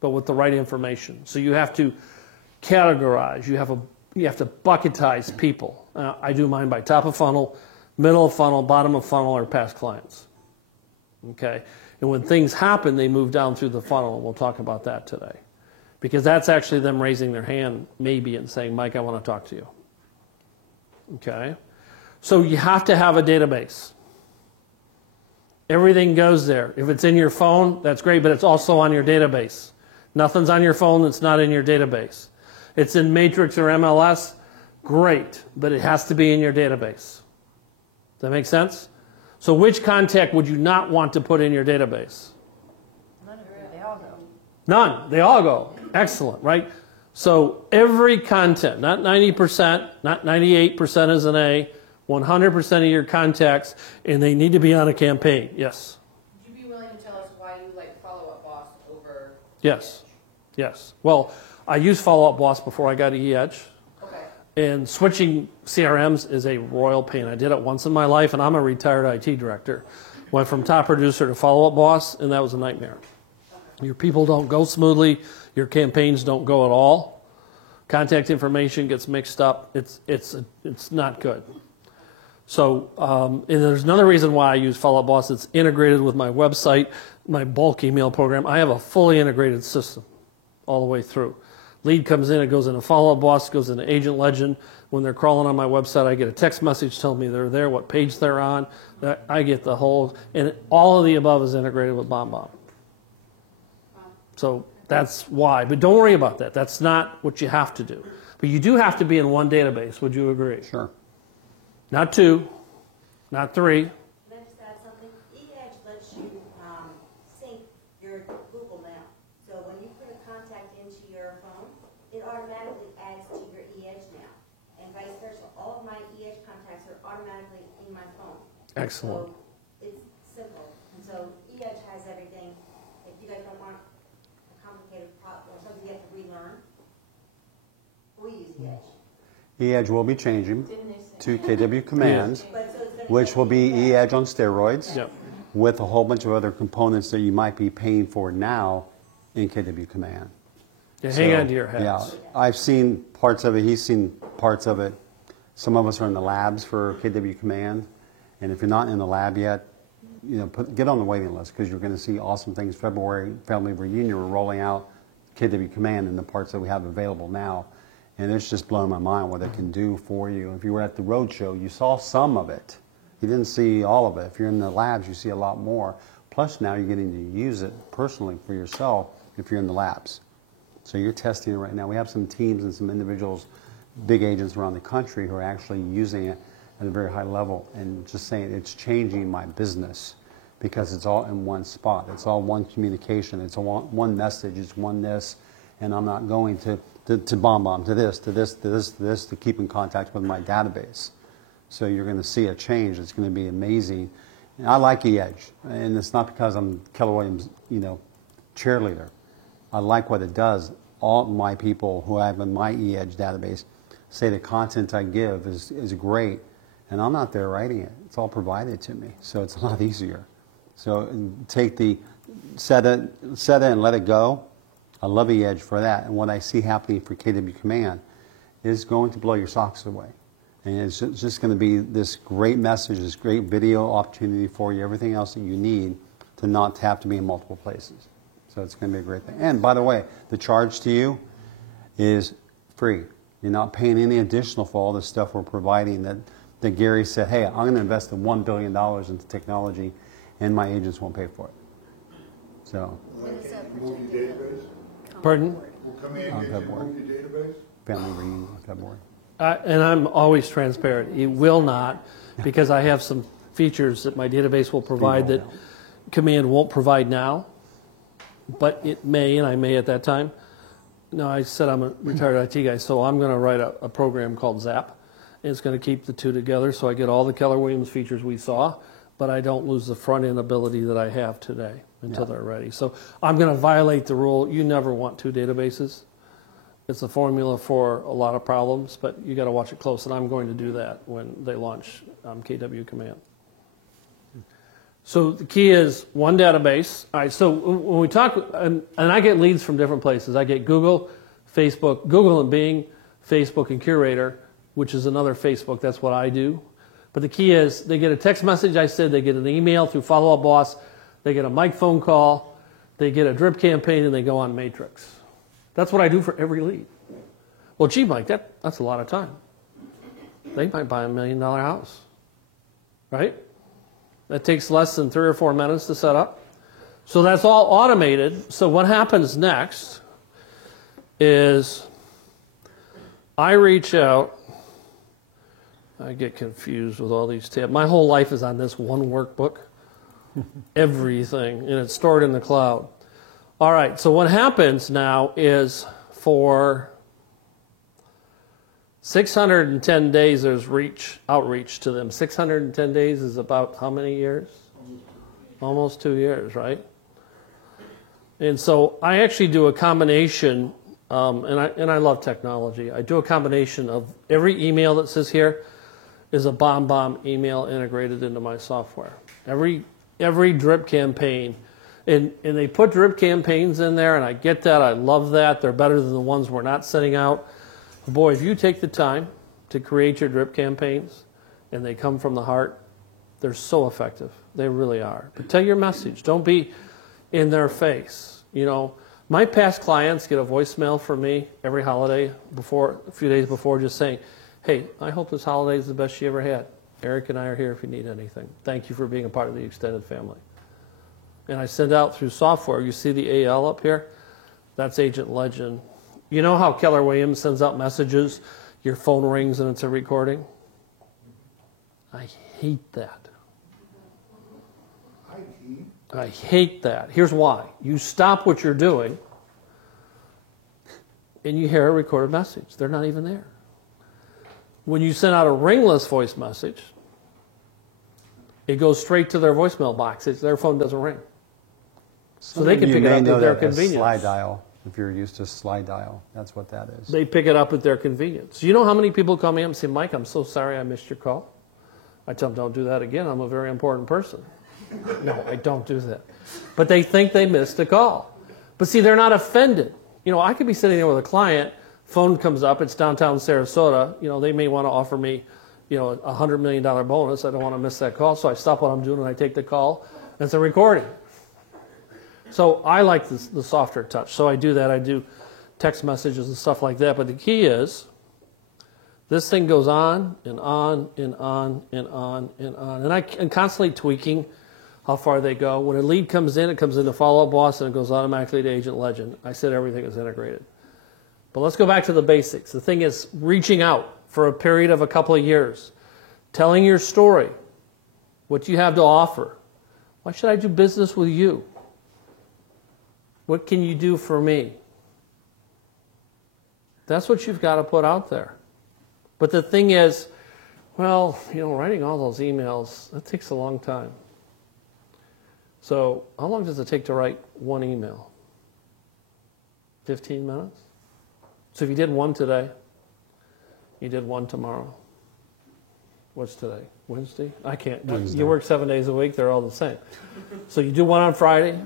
but with the right information. So you have to categorize. You have to bucketize people. I do mine by top of funnel, middle of funnel, bottom of funnel, or past clients. Okay? And when things happen, they move down through the funnel, and we'll talk about that today. Because that's actually them raising their hand, maybe, and saying, Mike, I want to talk to you. Okay? So you have to have a database. Everything goes there. If it's in your phone, that's great, but it's also on your database. Nothing's on your phone that's not in your database. It's in Matrix or MLS, great, but it has to be in your database. Does that make sense? So which contact would you not want to put in your database? They all go. None. They all go. Excellent, right? So every content, not 90%, not 98% is an A, 100% of your contacts, and they need to be on a campaign. Yes? Would you be willing to tell us why you like Follow Up Boss over? Yes. Yes. Well, I used Follow Up Boss before I got to eEdge. Okay. And switching CRMs is a royal pain. I did it once in my life, and I'm a retired IT director. Went from Top Producer to Follow Up Boss, and that was a nightmare. Your people don't go smoothly. Your campaigns don't go at all. Contact information gets mixed up. It's not good. So and there's another reason why I use Follow Up Boss. It's integrated with my website, my bulk email program. I have a fully integrated system all the way through. Lead comes in, it goes into Follow Up Boss, goes into Agent Legend. When they're crawling on my website, I get a text message telling me they're there, what page they're on. I get the whole, and all of the above is integrated with BombBomb. So that's why. But don't worry about that. That's not what you have to do. But you do have to be in one database. Would you agree? Sure. Not two, not three. Can I just add something? eEdge lets you sync your Google Now. So when you put a contact into your phone, it automatically adds to your eEdge Now. And vice versa. All of my eEdge contacts are automatically in my phone. Excellent. So it's simple. And so eEdge has everything. If you guys don't want a complicated or something you have to relearn, we use eEdge. eEdge will be changing to KW Command, which will be eEdge on steroids, Yep. with a whole bunch of other components that you might be paying for now in KW Command. Yeah, hang on to your hats. Yeah, I've seen parts of it. He's seen parts of it. Some of us are in the labs for KW Command, and if you're not in the lab yet, get on the waiting list because you're going to see awesome things. February Family Reunion, we're rolling out KW Command in the parts that we have available now. And it's just blowing my mind what it can do for you. If you were at the roadshow, you saw some of it. You didn't see all of it. If you're in the labs, you see a lot more. Plus now you're getting to use it personally for yourself if you're in the labs. So you're testing it right now. We have some teams and some individuals, big agents around the country who are actually using it at a very high level and just saying it's changing my business because it's all in one spot. It's all one communication. It's one message. It's one this. And I'm not going to BombBomb, to this, to this, to this, to this, to keep in contact with my database. So you're going to see a change. It's going to be amazing. And I like eEdge, and it's not because I'm Keller Williams, cheerleader. I like what it does. All my people who I have in my eEdge database say the content I give is great, and I'm not there writing it. It's all provided to me, so it's a lot easier. So take the set it and let it go. I love eEdge for that, and what I see happening for KW Command is going to blow your socks away. And it's just going to be this great message, this great video opportunity for you, everything else that you need to not have to be in multiple places. So it's going to be a great thing. And by the way, the charge to you is free. You're not paying any additional for all the stuff we're providing that Gary said, hey, I'm going to invest in $1 billion into technology, and my agents won't pay for it. So. Multi-database? Pardon? We'll come in and get your multi-database? Family Reunion on February. And I'm always transparent. It will not, because I have some features that my database will provide that Command won't provide now, but it may, and I may at that time. No, I said I'm a retired IT guy, so I'm going to write a program called Zap, It's going to keep the two together, so I get all the Keller Williams features we saw, but I don't lose the front-end ability that I have today until they're ready. So I'm going to violate the rule. You never want two databases. It's a formula for a lot of problems, but you got to watch it close, and I'm going to do that when they launch KW Command. So the key is one database. All right, so when we talk, and I get leads from different places. I get Google, Facebook, Google and Bing, Facebook and Curator, which is another Facebook. That's what I do. But the key is they get a text message, I said, they get an email through Follow Up Boss, they get a mic phone call, they get a drip campaign, and they go on Matrix. That's what I do for every lead. Well, gee, Mike, that's a lot of time. They might buy $1 million house, right? That takes less than 3 or 4 minutes to set up. So that's all automated. So what happens next is I reach out. I get confused with all these tabs. My whole life is on this one workbook. Everything. And it's stored in the cloud. All right. So what happens now is for 610 days, there's outreach to them. 610 days is about how many years? Almost 2 years, right? And so I actually do a combination, and I love technology. I do a combination of every email that says here is a BombBomb email integrated into my software. Every drip campaign, and they put drip campaigns in there, and I get that. I love that. They're better than the ones we're not sending out. Boy, if you take the time to create your drip campaigns and they come from the heart, they're so effective. They really are. But tell your message. Don't be in their face. You know, my past clients get a voicemail from me every holiday before, a few days before, just saying, hey, I hope this holiday is the best you ever had. Eric and I are here if you need anything. Thank you for being a part of the extended family. And I send out through software. You see the AL up here? That's Agent Legend. You know how Keller Williams sends out messages, your phone rings and it's a recording? I hate that. I hate that. Here's why. You stop what you're doing and you hear a recorded message. They're not even there. When you send out a ringless voice message, it goes straight to their voicemail box. Their phone doesn't ring. So they can pick it up at their convenience. Slide dial. If you're used to slide dial, that's what that is. They pick it up at their convenience. You know how many people call me up and say, Mike, I'm so sorry I missed your call? I tell them, don't do that again. I'm a very important person. No, I don't do that. But they think they missed a call. But see, they're not offended. You know, I could be sitting there with a client, phone comes up, it's downtown Sarasota. You know, they may want to offer me, you know, a $100 million bonus. I don't want to miss that call. So I stop what I'm doing and I take the call. And it's a recording. So I like the softer touch. So I do that. I do text messages and stuff like that. But the key is this thing goes on and on and on and on and on. And I'm constantly tweaking how far they go. When a lead comes in, it comes into Follow Up Boss and it goes automatically to Agent Legend. I said everything is integrated. But let's go back to the basics. The thing is reaching out for a period of a couple of years, telling your story, what you have to offer. Why should I do business with you? What can you do for me? That's what you've got to put out there. But the thing is, well, you know, writing all those emails, that takes a long time. So how long does it take to write one email? 15 minutes? So if you did one today, you did one tomorrow. What's today? Wednesday? I can't. Wednesday. You work 7 days a week, they're all the same. So you do one on Friday,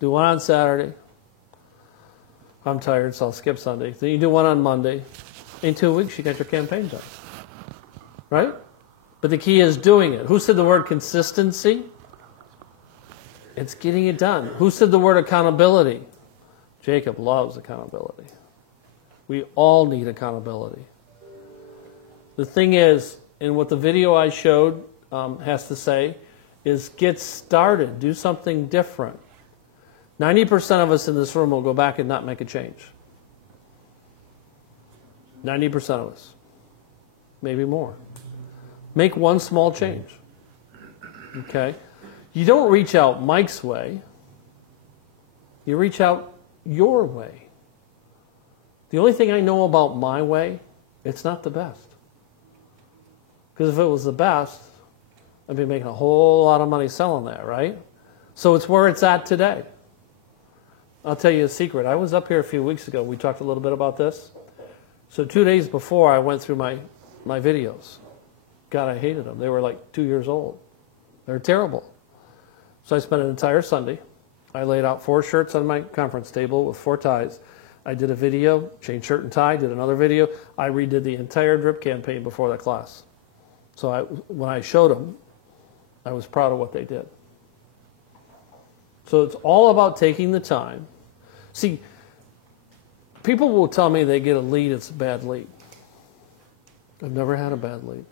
do one on Saturday. I'm tired, so I'll skip Sunday. Then you do one on Monday. In 2 weeks, you got your campaign done. Right? But the key is doing it. Who said the word consistency? It's getting it done. Who said the word accountability? Jacob loves accountability. We all need accountability. The thing is, and what the video I showed has to say, is get started. Do something different. 90% of us in this room will go back and not make a change. 90% of us. Maybe more. Make one small change. Okay? You don't reach out Mike's way. You reach out your way. The only thing I know about my way, it's not the best. Because if it was the best, I'd be making a whole lot of money selling that, right? So it's where it's at today. I'll tell you a secret. I was up here a few weeks ago. We talked a little bit about this. So 2 days before, I went through my videos. God, I hated them. They were like 2 years old. They're terrible. So I spent an entire Sunday. I laid out 4 shirts on my conference table with 4 ties. I did a video, changed shirt and tie, did another video. I redid the entire drip campaign before that class. So when I showed them, I was proud of what they did. So it's all about taking the time. See, people will tell me they get a lead, it's a bad lead. I've never had a bad lead.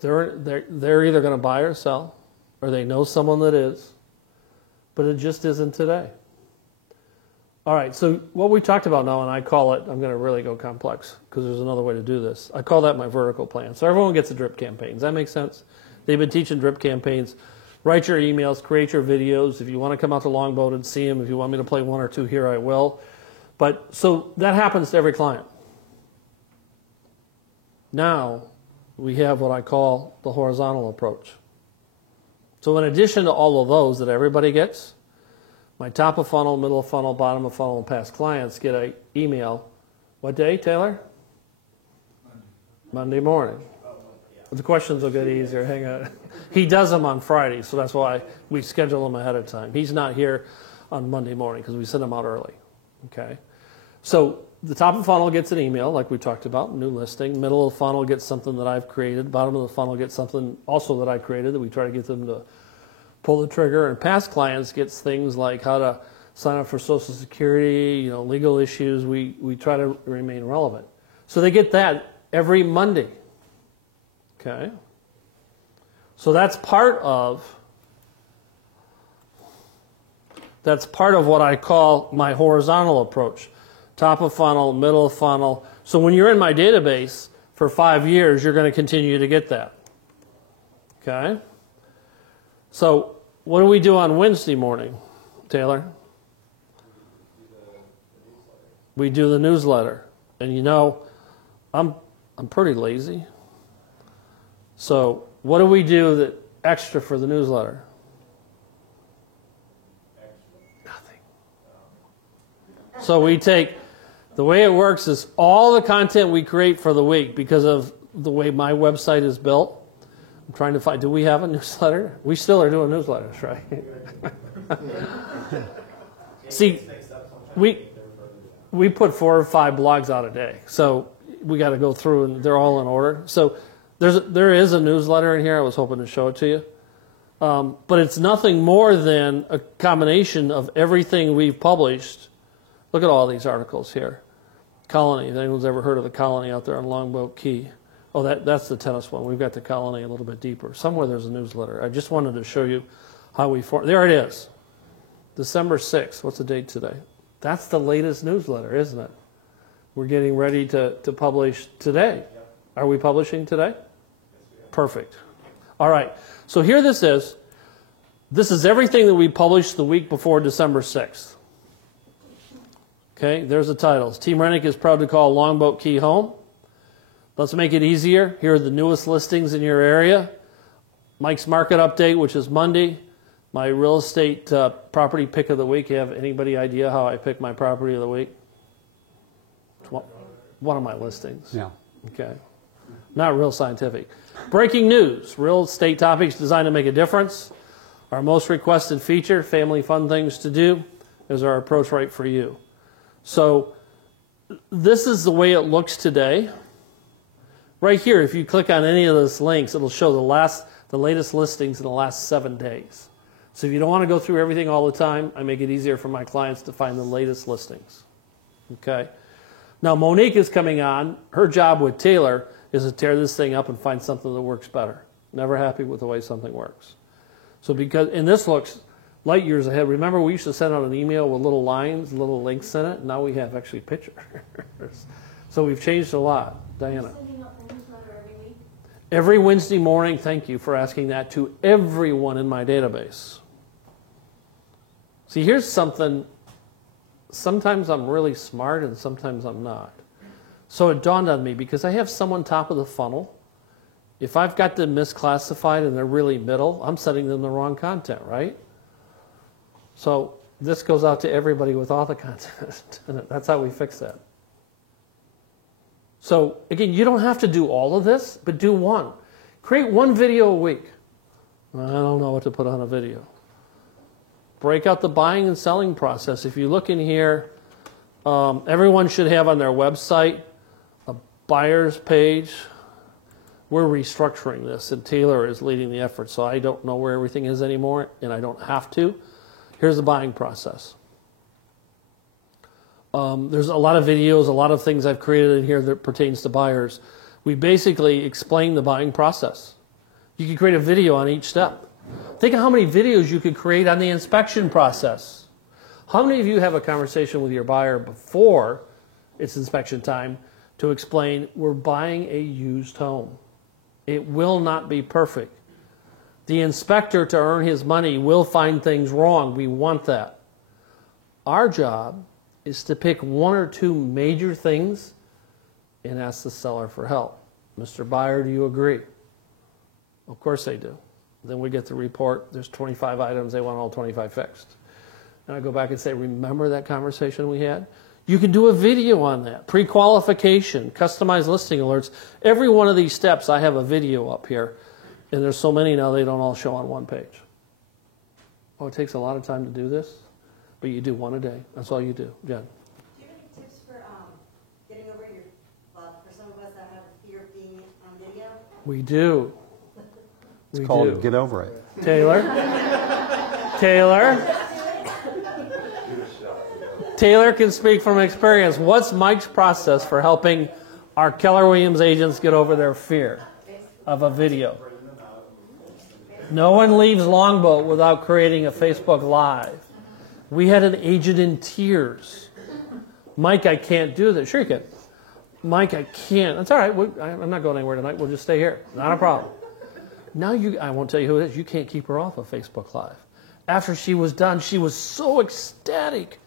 They're either going to buy or sell, or they know someone that is, but it just isn't today. All right, so what we talked about now, and I call it, I'm going to really go complex because there's another way to do this. I call that my vertical plan. So everyone gets a drip campaign. Does that make sense? They've been teaching drip campaigns. Write your emails, create your videos. If you want to come out to Longboat and see them, if you want me to play 1 or 2 here, I will. But so that happens to every client. Now we have what I call the horizontal approach. So in addition to all of those that everybody gets, my top of funnel, middle of funnel, bottom of funnel, and past clients get an email. What day, Taylor? Monday morning. The questions will get easier. Hang on. He does them on Friday, so that's why we schedule them ahead of time. He's not here on Monday morning because we send them out early. Okay. So the top of the funnel gets an email, like we talked about, new listing. Middle of the funnel gets something that I've created. Bottom of the funnel gets something also that I created that we try to get them to pull the trigger. And past clients gets things like how to sign up for Social Security, legal issues. We try to remain relevant. So they get that every Monday. Okay. So that's part of what I call my horizontal approach. Top of funnel, middle of funnel. So when you're in my database for 5 years, you're going to continue to get that. Okay? So what do we do on Wednesday morning, Taylor? We do the newsletter. And I'm pretty lazy. So what do we do that extra for the newsletter? Nothing. So we take, the way it works is all the content we create for the week, because of the way my website is built. I'm trying to find, do we have a newsletter? We still are doing newsletters, right? See, we put 4 or 5 blogs out a day. So we got to go through and they're all in order. So there is a newsletter in here. I was hoping to show it to you. But it's nothing more than a combination of everything we've published. Look at all these articles here. Colony. If anyone's ever heard of the Colony out there on Longboat Key? Oh, that's the tennis one. We've got the Colony a little bit deeper. Somewhere there's a newsletter. I just wanted to show you how we form. There it is. December 6th. What's the date today? That's the latest newsletter, isn't it? We're getting ready to publish today. Are we publishing today? Perfect. All right. So here this is. This is everything that we published the week before December 6th. Okay, there's the titles. Team Rennick is proud to call Longboat Key home. Let's make it easier. Here are the newest listings in your area. Mike's Market Update, which is Monday. My real estate property pick of the week. You have anybody idea how I pick my property of the week? One of my listings. Yeah. Okay. Not real scientific. Breaking news. Real estate topics designed to make a difference. Our most requested feature, family fun things to do, is our approach right for you. So this is the way it looks today. Right here, if you click on any of those links, it'll show the latest listings in the last 7 days. So if you don't want to go through everything all the time, I make it easier for my clients to find the latest listings. Okay. Now Monique is coming on. Her job with Taylor is to tear this thing up and find something that works better. Never happy with the way something works. So and this looks light years ahead. Remember, we used to send out an email with little lines, little links in it. Now we have actually pictures. So we've changed a lot. Diana. Sending out the newsletter every week. Every Wednesday morning, thank you for asking that, to everyone in my database. See, here's something. Sometimes I'm really smart and sometimes I'm not. So it dawned on me, because I have someone top of the funnel If I've got them misclassified and they're really middle, I'm sending them the wrong content, right? So this goes out to everybody with all the content. And that's how we fix that. So again, you don't have to do all of this, but do one. Create one video a week. I don't know what to put on a video. Break out the buying and selling process. If you look in here, everyone should have on their website a buyer's page. We're restructuring this, and Taylor is leading the effort, so I don't know where everything is anymore, and I don't have to. Here's the buying process. There's a lot of videos, a lot of things I've created in here that pertains to buyers. We basically explain the buying process. You can create a video on each step. Think of how many videos you could create on the inspection process. How many of you have a conversation with your buyer before it's inspection time to explain we're buying a used home? It will not be perfect. The inspector, to earn his money, will find things wrong. We want that. Our job is to pick one or two major things and ask the seller for help. Mr. Buyer, do you agree? Of course they do. Then we get the report. There's 25 items. They want all 25 fixed. And I go back and say, remember that conversation we had? You can do a video on that. Pre-qualification, customized listing alerts. Every one of these steps, I have a video up here. And there's so many now, they don't all show on one page. Oh, it takes a lot of time to do this, but you do one a day. That's all you do. Jen. Do you have any tips for getting over your, for some of us that have a fear of being on video? We do. It's called Get Over It. Taylor? Taylor? Taylor can speak from experience. What's Mike's process for helping our Keller Williams agents get over their fear of a video? No one leaves Longboat without creating a Facebook Live. We had an agent in tears. Mike, I can't do this. Sure you can. Mike, I can't. That's all right. I'm not going anywhere tonight. We'll just stay here. Not a problem. Now I won't tell you who it is. You can't keep her off of Facebook Live. After she was done, she was so ecstatic.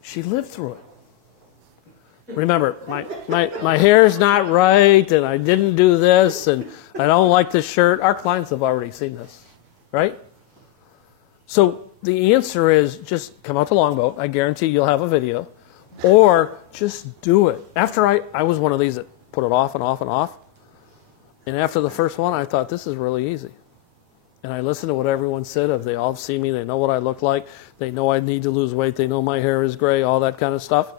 She lived through it. Remember, my hair's not right, and I didn't do this, and I don't like this shirt. Our clients have already seen this, right? So the answer is just come out to Longboat. I guarantee you'll have a video. Or just do it. After I was one of these that put it off and off and off. And after the first one, I thought, this is really easy. And I listened to what everyone said. They all see me. They know what I look like. They know I need to lose weight. They know my hair is gray, all that kind of stuff.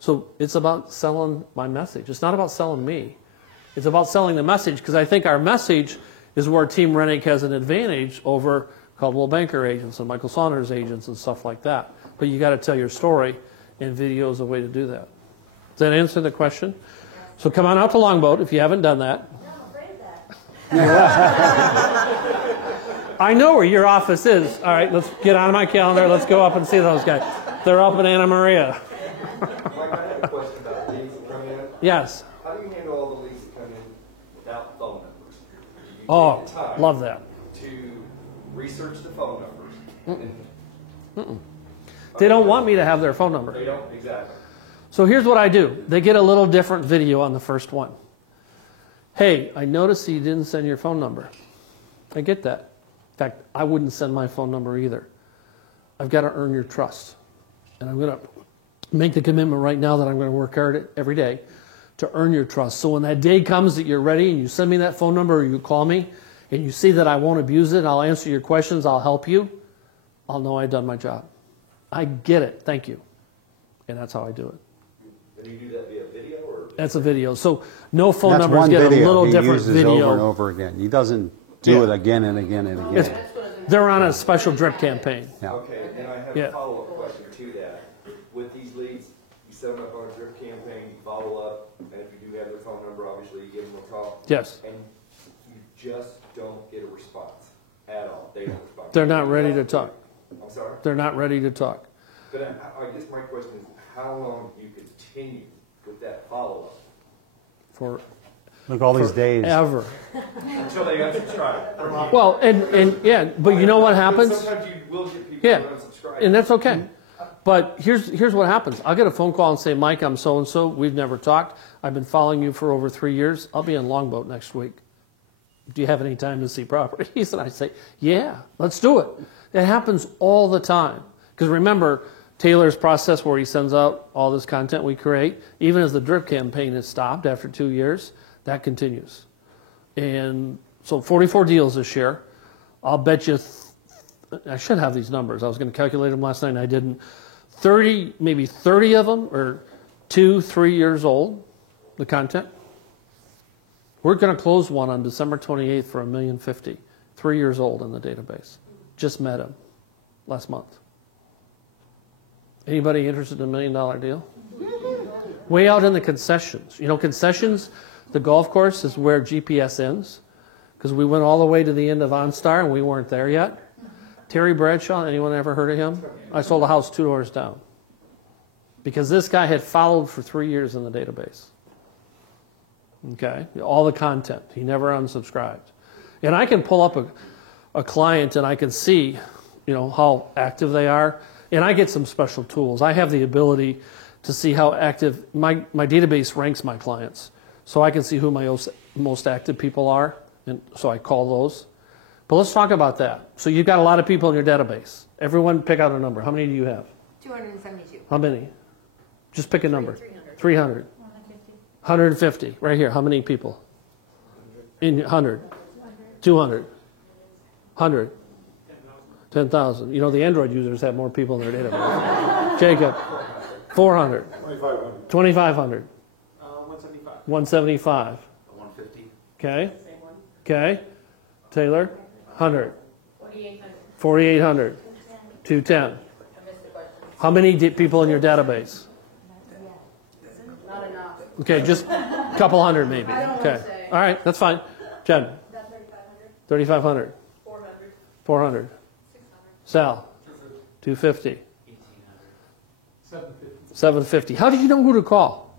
So it's about selling my message. It's not about selling me. It's about selling the message, because I think our message is where Team Rennick has an advantage over Coldwell Banker agents and Michael Saunders agents and stuff like that. But you got to tell your story, and video is a way to do that. Does that answer the question? So come on out to Longboat if you haven't done that. I know where your office is. All right, let's get on my calendar. Let's go up and see those guys. They're up in Anna Maria. Mike, I have a question about leads that come in. Yes. How do you handle all the leads that come in without phone numbers? Do you Oh, take the time love that. to research the phone numbers? They don't want me to have their phone number. They don't, exactly. So here's what I do. They get a little different video on the first one. Hey, I noticed that you didn't send your phone number. I get that. In fact, I wouldn't send my phone number either. I've got to earn your trust. And I'm going to make the commitment right now that I'm going to work hard every day to earn your trust. So when that day comes that you're ready and you send me that phone number or you call me and you see that I won't abuse it, I'll answer your questions, I'll help you, I'll know I've done my job. I get it. Thank you. And that's how I do it. And you do that via video or? That's a video. So no phone That's numbers one get video a little he different uses video. over and over again. He doesn't do it again and again and again. They're on a special drip campaign. Yeah. Okay, and I have a follow-up question to that. With these leads, you set them up on a drip campaign, you follow up, and if you do have their phone number, obviously you give them a call. Yes. And you just don't get a response at all. They don't respond. They're not ready to talk. I'm sorry? They're not ready to talk. But I guess my question is, how long do you continue with that follow-up? For Look, all these days. Ever. Until they unsubscribe. Well, and yeah, but you know what happens? Sometimes you will get people Yeah, who unsubscribe. and that's okay. But here's what happens. I'll get a phone call and say, Mike, I'm so-and-so. We've never talked. I've been following you for over 3 years. I'll be in Longboat next week. do you have any time to see properties? And I say, yeah, let's do it. It happens all the time. Because remember, Taylor's process where he sends out all this content we create, even as the drip campaign is stopped after 2 years, that continues. And so 44 deals this year. I'll bet you, I should have these numbers. I was going to calculate them last night and I didn't. 30, maybe 30 of them are 2, 3 years old, the content. We're going to close one on December 28th for $1,050,000, 3 years old in the database. Just met him last month. Anybody interested in $1 million deal? Way out in the concessions. You know, concessions, the golf course is where GPS ends, because we went all the way to the end of OnStar and we weren't there yet. Terry Bradshaw, anyone ever heard of him? I sold a house 2 doors down because this guy had followed for 3 years in the database. Okay, all the content. He never unsubscribed. And I can pull up a client and I can see, you know, how active they are. And I get some special tools. I have the ability to see how active, my database ranks my clients. So I can see who my most active people are. And so I call those. But let's talk about that. So you've got a lot of people in your database. Everyone pick out a number. How many do you have? 272. How many? Just pick a number. 300. 150. Right here. How many people? In 100. 200. 100. 10,000. You know, the Android users have more people in their database. Jacob. 400. 2,500. 2,500. 175. 175. 150. Okay. Okay. Taylor. 100. 4,800. 4,800. 210. How many people in your database? Not enough. Okay, just a couple hundred maybe. I don't wanna Okay. say. All right, that's fine. Jen. 3,500. 400. 400. Sal. 250. 750. 750. How do you know who to call?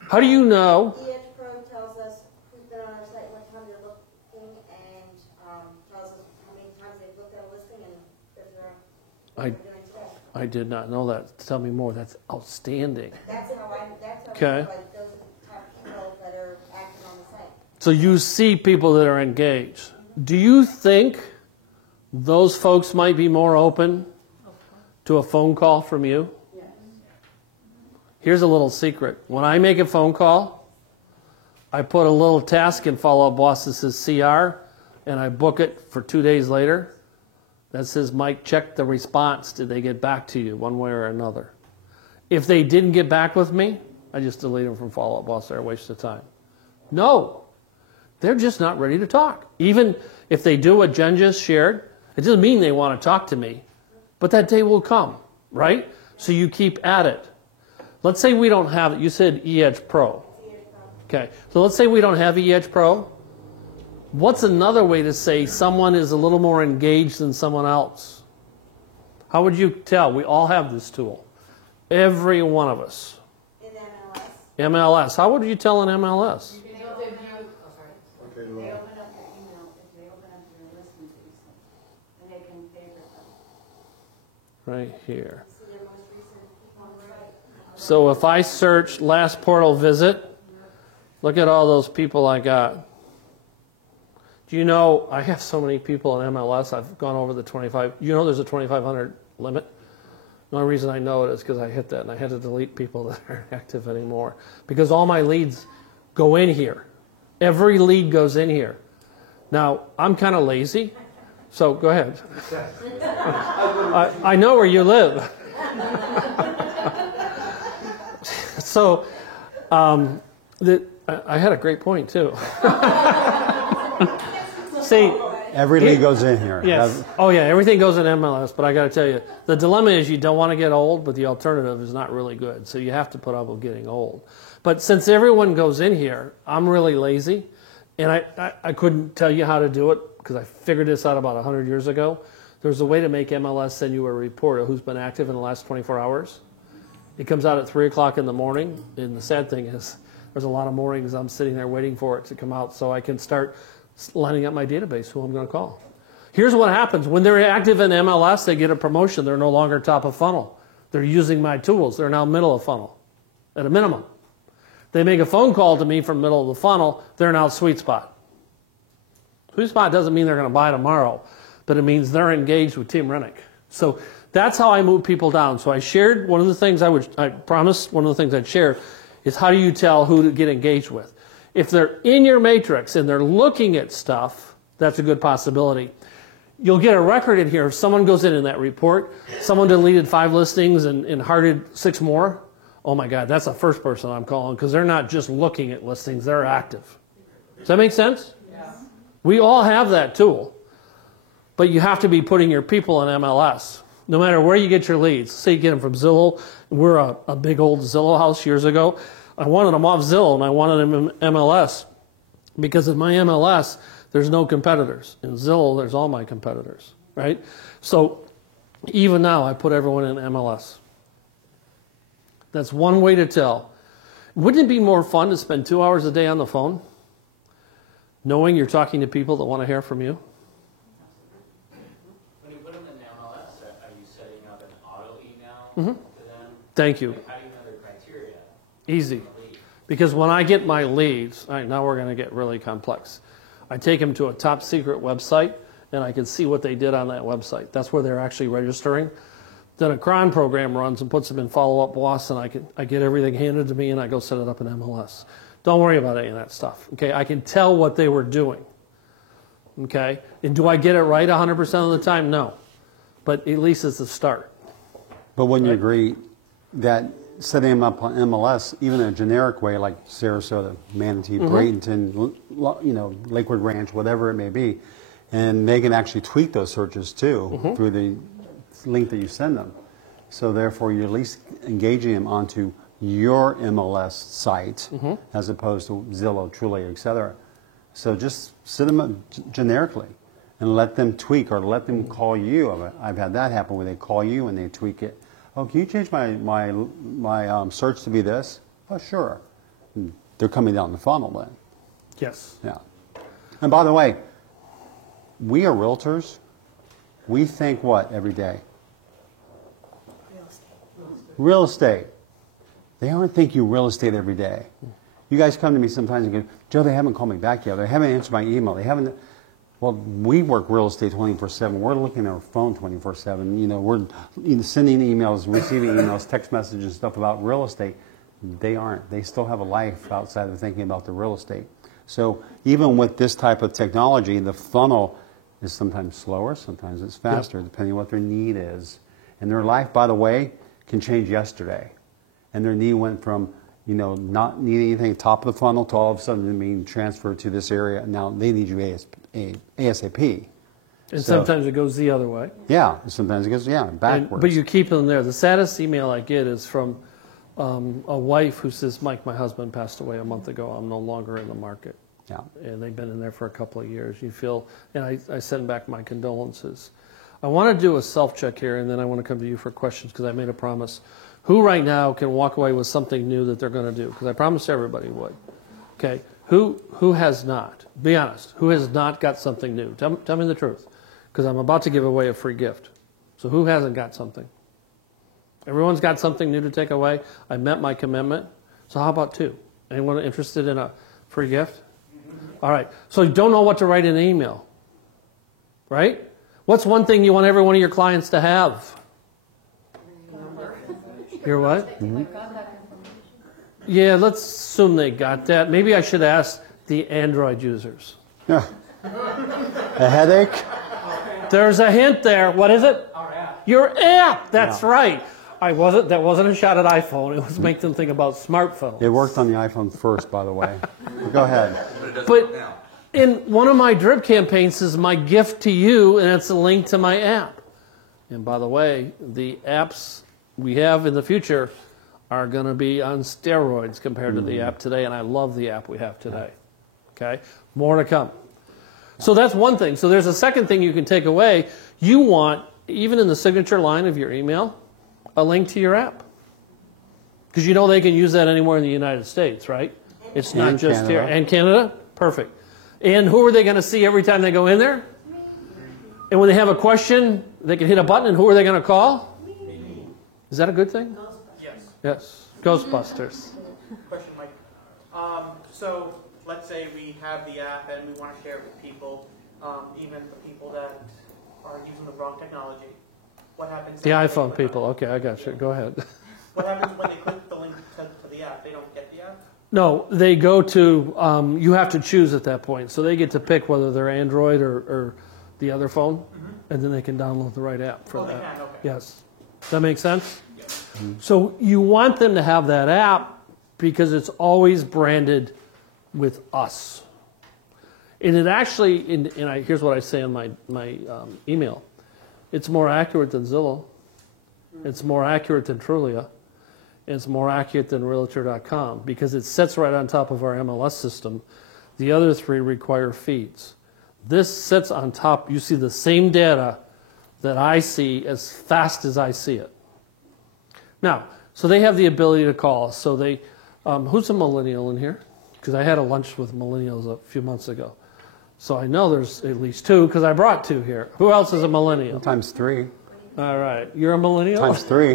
How do you know? EH Pro tells us who's been on our site, what time they're looking, and tells us how many times they've looked at a listing and if they're what we're doing today. I did not know that. Tell me more. That's outstanding. That's how I Okay. know, like, those are the top people that are active on the site. So you see people that are engaged. Do you think those folks might be more open to a phone call from you? Here's a little secret. When I make a phone call, I put a little task in Follow Up Boss that says CR, and I book it for 2 days later. That says, Mike, check the response. Did they get back to you one way or another? If they didn't get back with me, I just delete them from Follow Up Boss. They're a waste of time. No. They're just not ready to talk. Even if they do what Jen just shared, it doesn't mean they want to talk to me, but that day will come, right? So you keep at it. Let's say we don't have it. You said EH Pro. Okay, so let's say we don't have EH Pro. What's another way to say someone is a little more engaged than someone else? How would you tell? We all have this tool. Every one of us. In MLS. MLS. How would you tell an MLS? They open up their email, if they open up their listings, and they can favorite them. Right here. So if I search last portal visit, look at all those people I got. Do you know, I have so many people in MLS, I've gone over the 25. You know there's a 2,500 limit? The only reason I know it is because I hit that and I had to delete people that aren't active anymore. Because all my leads go in here. Every lead goes in here. Now, I'm kind of lazy, so go ahead. I know where you live. So, I had a great point too. See, every lead goes in here. Yes. Oh yeah, everything goes in MLS. But I got to tell you, the dilemma is you don't want to get old, but the alternative is not really good. So you have to put up with getting old. But since everyone goes in here, I'm really lazy, and I couldn't tell you how to do it because I figured this out about 100 years ago. There's a way to make MLS send you a report of who's been active in the last 24 hours. It comes out at 3 o'clock in the morning, and the sad thing is there's a lot of mornings I'm sitting there waiting for it to come out so I can start lining up my database, who I'm going to call. Here's what happens. When they're active in MLS, they get a promotion. They're no longer top of funnel. They're using my tools. They're now middle of funnel at a minimum. They make a phone call to me from middle of the funnel. They're now sweet spot. HubSpot doesn't mean they're going to buy tomorrow, but it means they're engaged with Team Rennick. So that's how I move people down. So I shared one of the things I promised one of the things I'd share is how do you tell who to get engaged with? If they're in your matrix and they're looking at stuff, that's a good possibility. You'll get a record in here. If someone goes in that report, someone deleted 5 listings and hearted 6 more, oh my God, that's the first person I'm calling because they're not just looking at listings, they're active. Does that make sense? Yeah. We all have that tool, but you have to be putting your people in MLS. No matter where you get your leads, say you get them from Zillow. We're a big old Zillow house years ago. I wanted them off Zillow and I wanted them in MLS because in my MLS, there's no competitors. In Zillow, there's all my competitors, right? So even now, I put everyone in MLS. That's one way to tell. Wouldn't it be more fun to spend 2 hours a day on the phone, knowing you're talking to people that want to hear from you? When you put them in MLS, are you setting up an auto email Mm-hmm. to them? Thank you. Like, how do you know their criteria? Easy. Because when I get my leads, all right, now we're going to get really complex. I take them to a top secret website, and I can see what they did on that website. That's where they're actually registering. Then a cron program runs and puts them in follow-up boss, and I get everything handed to me, and I go set it up in MLS. Don't worry about any of that stuff. Okay, I can tell what they were doing. Okay, and do I get it right 100% of the time? No, but at least it's a start. But wouldn't you agree that setting them up on MLS, even in a generic way like Sarasota, Manatee, Bradenton, Lakewood Ranch, whatever it may be, and they can actually tweak those searches too through the link that you send them. So therefore, you're at least engaging them onto your MLS site as opposed to Zillow, Trulia, etc. So just set them up generically and let them tweak or let them call you. I've had that happen where they call you and they tweak it. Oh, can you change my search to be this? Oh, sure. And they're coming down the funnel then. Yes. Yeah. And by the way, we are realtors. We think what every day? Real estate. They aren't thinking real estate every day. You guys come to me sometimes and go, Joe, they haven't called me back yet. They haven't answered my email. They haven't. Well, we work real estate 24/7. We're looking at our phone 24/7. We're sending emails, receiving emails, text messages, stuff about real estate. They aren't. They still have a life outside of thinking about the real estate. So even with this type of technology, the funnel is sometimes slower, sometimes it's faster, depending on what their need is. And their life, by the way, can change yesterday. And their need went from not needing anything top of the funnel to all of a sudden being transferred to this area. Now they need you ASAP. And sometimes it goes the other way. Yeah, sometimes it goes, backwards. But you keep them there. The saddest email I get is from a wife who says, Mike, my husband passed away a month ago. I'm no longer in the market. Yeah. And they've been in there for a couple of years. You feel, and I send back my condolences. I want to do a self-check here, and then I want to come to you for questions because I made a promise. Who right now can walk away with something new that they're going to do? Because I promised everybody would. Okay. Who has not? Be honest. Who has not got something new? Tell me the truth. Because I'm about to give away a free gift. So who hasn't got something? Everyone's got something new to take away. I met my commitment. So how about 2? Anyone interested in a free gift? All right. So you don't know what to write in an email. Right? What's one thing you want every one of your clients to have? Your what? Yeah, let's assume they got that. Maybe I should ask the Android users. A headache? There's a hint there. What is it? Our app. Your app. That's right. That wasn't a shot at iPhone. It was make them think about smartphones. It worked on the iPhone first, by the way. Go ahead. But in one of my drip campaigns is my gift to you, and it's a link to my app. And by the way, the apps we have in the future are going to be on steroids compared to the app today, and I love the app we have today. Okay? More to come. So that's one thing. So there's a second thing you can take away. You want, even in the signature line of your email, a link to your app. Because you know they can use that anywhere in the United States, right? It's not And just Canada. here. And Canada? Perfect. And who are they going to see every time they go in there? And when they have a question, they can hit a button, and who are they going to call? Is that a good thing? Yes. Yes. Ghostbusters. Question, Mike. So let's say we have the app and we want to share it with people. even the people that are using the wrong technology. What happens? The if they iPhone click people. Okay, I got you. Go ahead. What happens when they click the link to the app? They don't get the app? No, they go to, you have to choose at that point. So they get to pick whether they're Android or the other phone, and then they can download the right app for Oh, they that. can, okay. Yes. Does that make sense? So you want them to have that app because it's always branded with us. And it actually, here's what I say in my email. It's more accurate than Zillow. It's more accurate than Trulia. It's more accurate than Realtor.com because it sits right on top of our MLS system. The other three require feeds. This sits on top. You see the same data that I see as fast as I see it. Now, so they have the ability to call. So they, who's a millennial in here? Because I had a lunch with millennials a few months ago. So I know there's at least two because I brought two here. Who else is a millennial? Times 3. All right. You're a millennial? Times 3.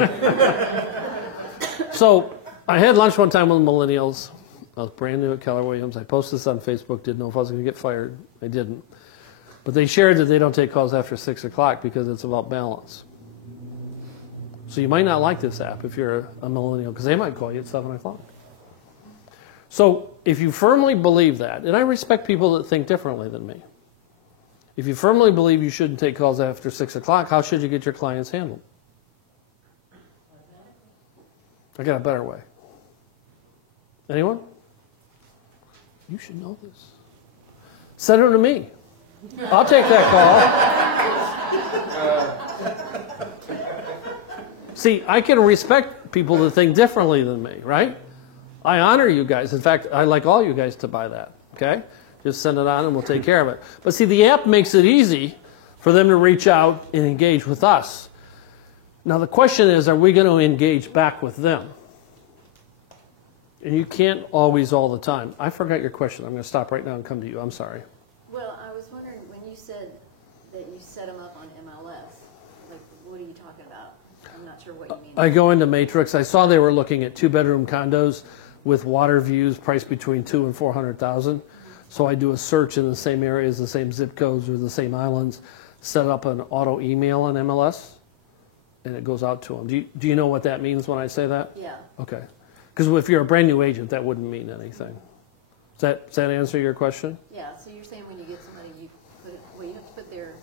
So I had lunch one time with millennials. I was brand new at Keller Williams. I posted this on Facebook. Didn't know if I was going to get fired. I didn't. But they shared that they don't take calls after 6 o'clock because it's about balance. So you might not like this app if you're a millennial because they might call you at 7 o'clock. So if you firmly believe that, and I respect people that think differently than me. If you firmly believe you shouldn't take calls after 6 o'clock, how should you get your clients handled? I got a better way. Anyone? You should know this. Send them to me. I'll take that call. See, I can respect people that think differently than me, right? I honor you guys. In fact, I'd like all you guys to buy that, okay? Just send it on and we'll take care of it. But see, the app makes it easy for them to reach out and engage with us. Now the question is, are we going to engage back with them? And you can't always all the time. I forgot your question. I'm going to stop right now and come to you. I'm sorry. Well, I was wondering, when you said that you set them up on MLS, like, what are you talking about? I'm not sure what you mean. I go into Matrix. I saw they were looking at 2-bedroom condos with water views priced between $200,000 and $400,000. So I do a search in the same areas, the same zip codes, or the same islands, set up an auto email on MLS, and it goes out to them. Do you know what that means when I say that? Yeah. Okay. Because if you're a brand new agent, that wouldn't mean anything. Does that answer your question? Yeah, so you're saying when you get somebody, you have to put their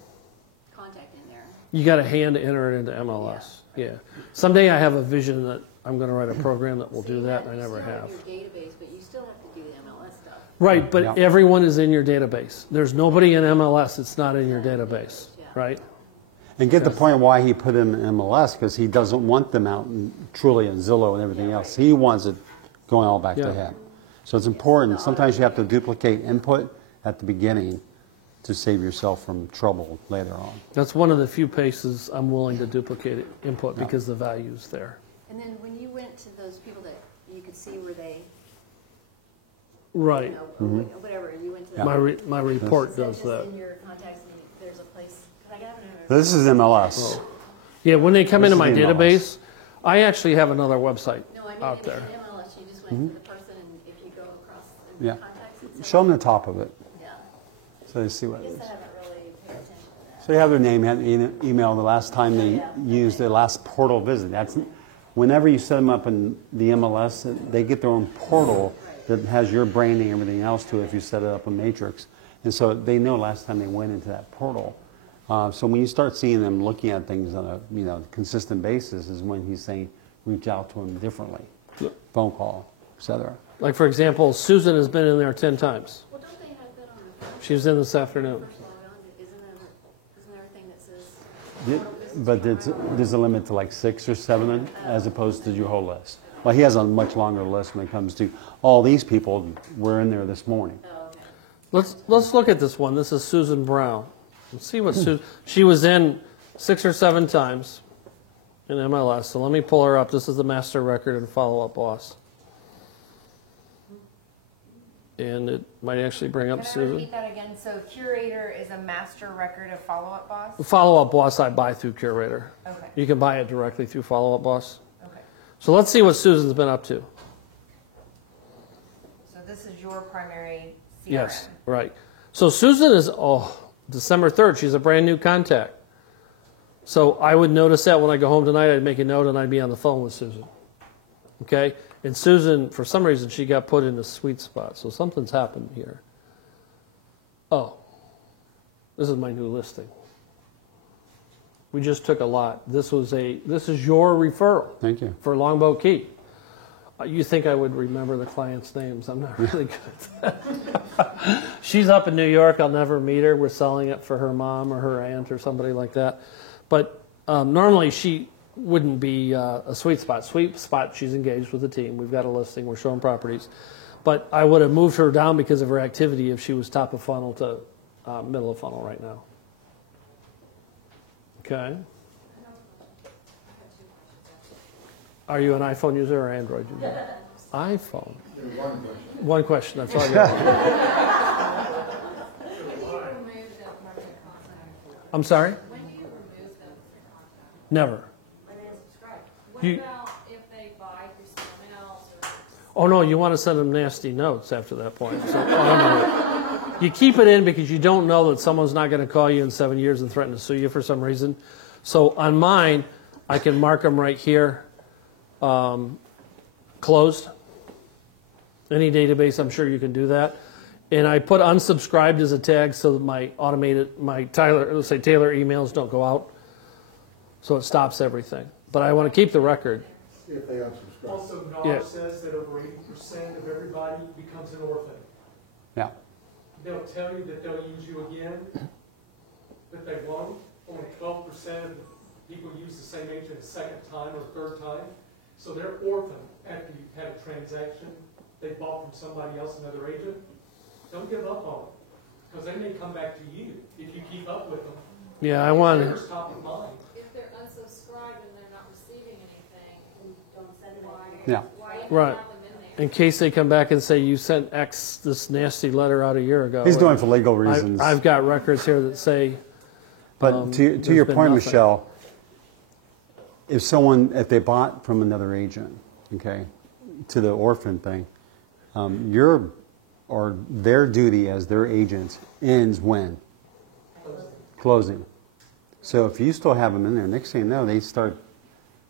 contact in there. You got to hand enter it into MLS. Yeah. Someday I have a vision that I'm going to write a program that will do that, and I never have. Your database, but you still have to do the MLS stuff. Right, but everyone is in your database. There's nobody in MLS that's not in your database, right? And get the point why he put him in MLS, because he doesn't want them out in Trulia and Zillow and everything else. He wants it going all back to him. So it's important. Sometimes you have to duplicate input at the beginning to save yourself from trouble later on. That's one of the few places I'm willing to duplicate input because the value's there. And then when you went to those people that you could see where they, right, you know, whatever, you went to them. My report does Just that. in your contacts, and there's a place, could I get it? This is MLS. Yeah, when they come This into is my the MLS. database, I actually have another website No, I mean, out there. in MLS, you just went to the person, and if you go across the Yeah. contacts, it's Show them the top of it. Yeah. So they see what I it guess is. I haven't really paid attention to that. So you have their name and email the last time they used their last portal visit. That's whenever you set them up in the MLS, they get their own portal that has your branding and everything else to it if you set it up in Matrix. And so they know last time they went into that portal. So when you start seeing them looking at things on a consistent basis is when he's saying reach out to them differently. Phone call, etc. Like, for example, Susan has been in there 10 times. She was in this afternoon. Isn't there a thing that says, But there's a limit to like 6 or 7 as opposed to your whole list. Well, he has a much longer list when it comes to all these people were in there this morning. Let's look at this one. This is Susan Brown. Let's see what she was in 6 or 7 times in MLS. So let me pull her up. This is the master record and follow-up boss. And it might actually bring up Can I Susan. repeat that again? So Curator is a master record of follow-up boss? The follow-up boss I buy through Curator. Okay. You can buy it directly through follow-up boss. Okay. So let's see what Susan's been up to. So this is your primary CRM? Yes, right. So Susan is, December 3rd, she's a brand new contact. So I would notice that when I go home tonight, I'd make a note and I'd be on the phone with Susan. Okay? And Susan, for some reason, she got put in a sweet spot. So something's happened here. Oh, this is my new listing. We just took a lot. This is your referral. Thank you. For Longboat Key. You think I would remember the clients' names. I'm not really good at that. She's up in New York. I'll never meet her. We're selling it for her mom or her aunt or somebody like that. But normally she wouldn't be a sweet spot. Sweet spot, she's engaged with the team. We've got a listing. We're showing properties. But I would have moved her down because of her activity if she was top of funnel to middle of funnel right now. Okay. Are you an iPhone user or Android user? iPhone. One question. That's all I got. I'm sorry? Never. What about if they buy through someone else? Oh no, you want to send them nasty notes after that point. So, you keep it in because you don't know that someone's not going to call you in 7 years and threaten to sue you for some reason. So on mine, I can mark them right here, closed. Any database, I'm sure you can do that. And I put unsubscribed as a tag so that my Taylor emails don't go out. So it stops everything. But I want to keep the record. If they unsubscribe. Also, NAR Yeah. says that over 80% of everybody becomes an orphan. Yeah. They'll tell you that they'll use you again, but they won't. Only 12% of people use the same agent a second time or third time. So they're orphan after you've had a transaction they bought from somebody else, another agent. Don't give up on them, because they may come back to you if you keep up with them. Yeah, I want They're top of mind. If they're unsubscribed and they're not receiving anything, Don't send them why, Yeah. why even Right. have them in there? In case they come back and say you sent X this nasty letter out a year ago. He's doing it for legal reasons. I've got records here that say. But to there's your been point, nothing. Michelle, if they bought from another agent, okay, to the orphan thing, their duty as their agent ends when? Closing. So if you still have them in there, next thing you know, they start,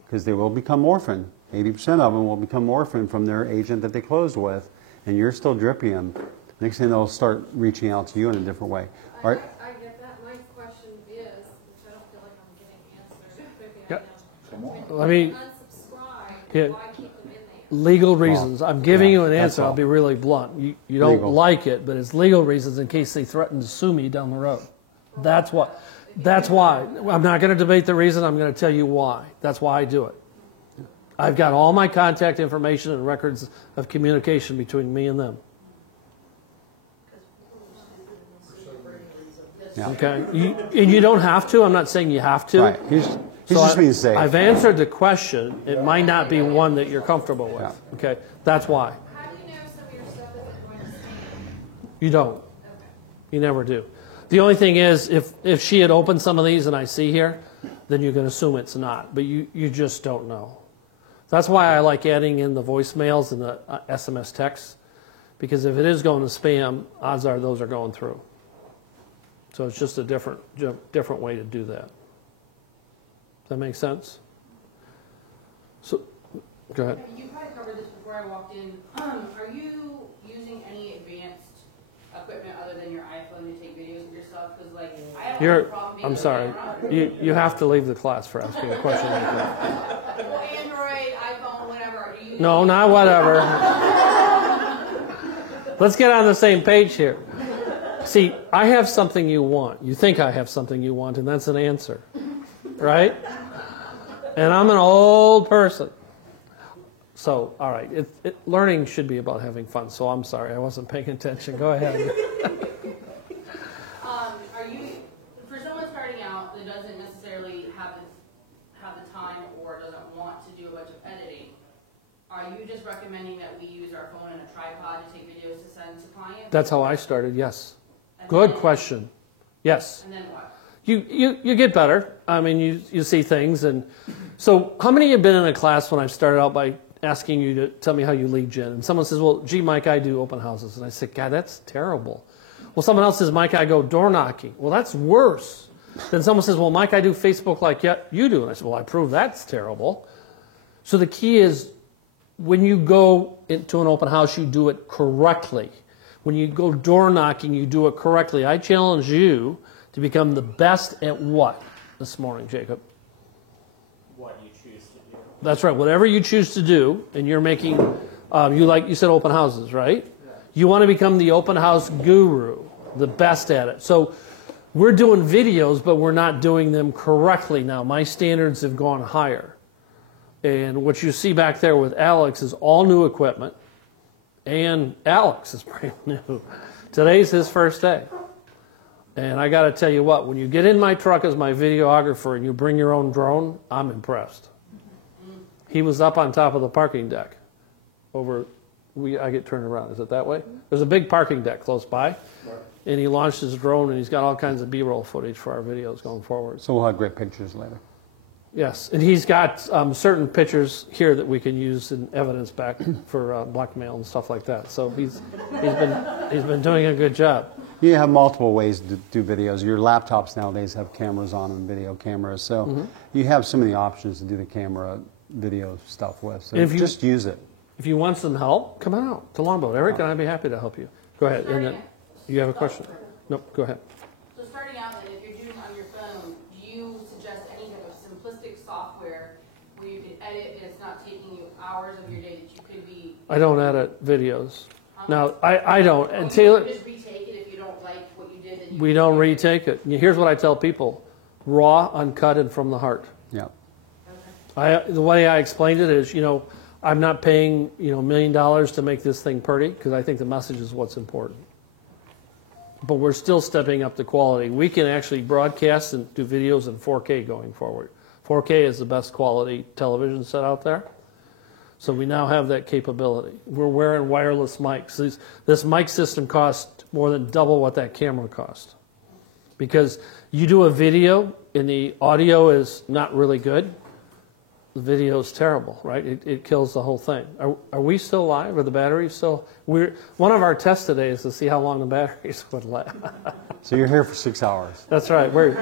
because they will become orphan. 80% of them will become orphan from their agent that they closed with, and you're still dripping them. Next thing they'll start reaching out to you in a different way. All right. I get that. My question is, which I don't feel like I'm getting answered, maybe I Yep. am. Let me- Unsubscribe, Yeah. why keep them in there? Legal reasons. I'm giving you an that's answer. I'll all. be really blunt. You don't Legal. like it, but it's legal reasons in case they threaten to sue me down the road. That's why. That's why. I'm not going to debate the reason. I'm going to tell you why. That's why I do it. I've got all my contact information and records of communication between me and them. Yeah. Okay? And you don't have to. I'm not saying you have to. Right. He's just being safe. I've answered the question. It might not be one that you're comfortable with. Yeah. Okay? That's why. How do you know some of your stuff isn't going to spam? You don't. You never do. The only thing is, if she had opened some of these and I see here, then you can assume it's not. But you just don't know. That's why I like adding in the voicemails and the SMS texts. Because if it is going to spam, odds are those are going through. So it's just a different way to do that. Does that make sense? So, go ahead. You probably covered this before I walked in. Are you using any advanced equipment other than your iPhone to take videos of yourself? Because like I have a problem being I'm able to sorry. camera. You have to leave the class for asking a question like that. Well, Android, iPhone, whatever. Do you No, not whatever. Let's get on the same page here. See, I have something you want. You think I have something you want, and that's an answer. Right? And I'm an old person. So, all right. Learning should be about having fun. So I'm sorry. I wasn't paying attention. Go ahead. Are you, for someone starting out that doesn't necessarily have the time or doesn't want to do a bunch of editing, are you just recommending that we use our phone and a tripod to take videos to send to clients? That's how I started, yes. And Good then- question. Yes. And then what? You get better. I mean, you see things. And so how many of you have been in a class when I started out by asking you to tell me how you lead gen? And someone says, well, gee, Mike, I do open houses. And I said, God, that's terrible. Well, someone else says, Mike, I go door knocking. Well, that's worse. Then someone says, well, Mike, I do Facebook like you do. And I said, well, I prove that's terrible. So the key is when you go into an open house, you do it correctly. When you go door knocking, you do it correctly. I challenge you to become the best at what this morning, Jacob? What you choose to do. That's right. Whatever you choose to do, and you're making, you said open houses, right? Yeah. You want to become the open house guru, the best at it. So we're doing videos, but we're not doing them correctly now. My standards have gone higher. And what you see back there with Alex is all new equipment. And Alex is brand new. Today's his first day. And I got to tell you what, when you get in my truck as my videographer and you bring your own drone, I'm impressed. He was up on top of the parking deck. I get turned around. Is it that way? There's a big parking deck close by. And he launched his drone, and he's got all kinds of B-roll footage for our videos going forward. So we'll have great pictures later. Yes, and he's got certain pictures here that we can use in evidence back for blackmail and stuff like that. So he's been doing a good job. You have multiple ways to do videos. Your laptops nowadays have cameras on them, video cameras. So you have so many options to do the camera video stuff with. So just use it. If you want some help, come on out to Longboat. Eric and I'd be happy to help you. Go ahead. And then you have a question? Nope, go ahead. So starting out, if you're doing on your phone, do you suggest any type of simplistic software where you can edit and it's not taking you hours of your day that you could be... I don't edit videos. Now, I don't. And Taylor... You just retake it if you don't like what you did. We don't retake it. Here's what I tell people. Raw, uncut, and from the heart. Yeah. The way I explained it is, I'm not paying, $1 million to make this thing pretty because I think the message is what's important. But we're still stepping up the quality. We can actually broadcast and do videos in 4K going forward. 4K is the best quality television set out there. So we now have that capability. We're wearing wireless mics. This mic system costs more than double what that camera cost. Because you do a video and the audio is not really good, the video is terrible, right? It kills the whole thing. Are we still live? Are the batteries still? One of our tests today is to see how long the batteries would last. So you're here for 6 hours. That's right. We're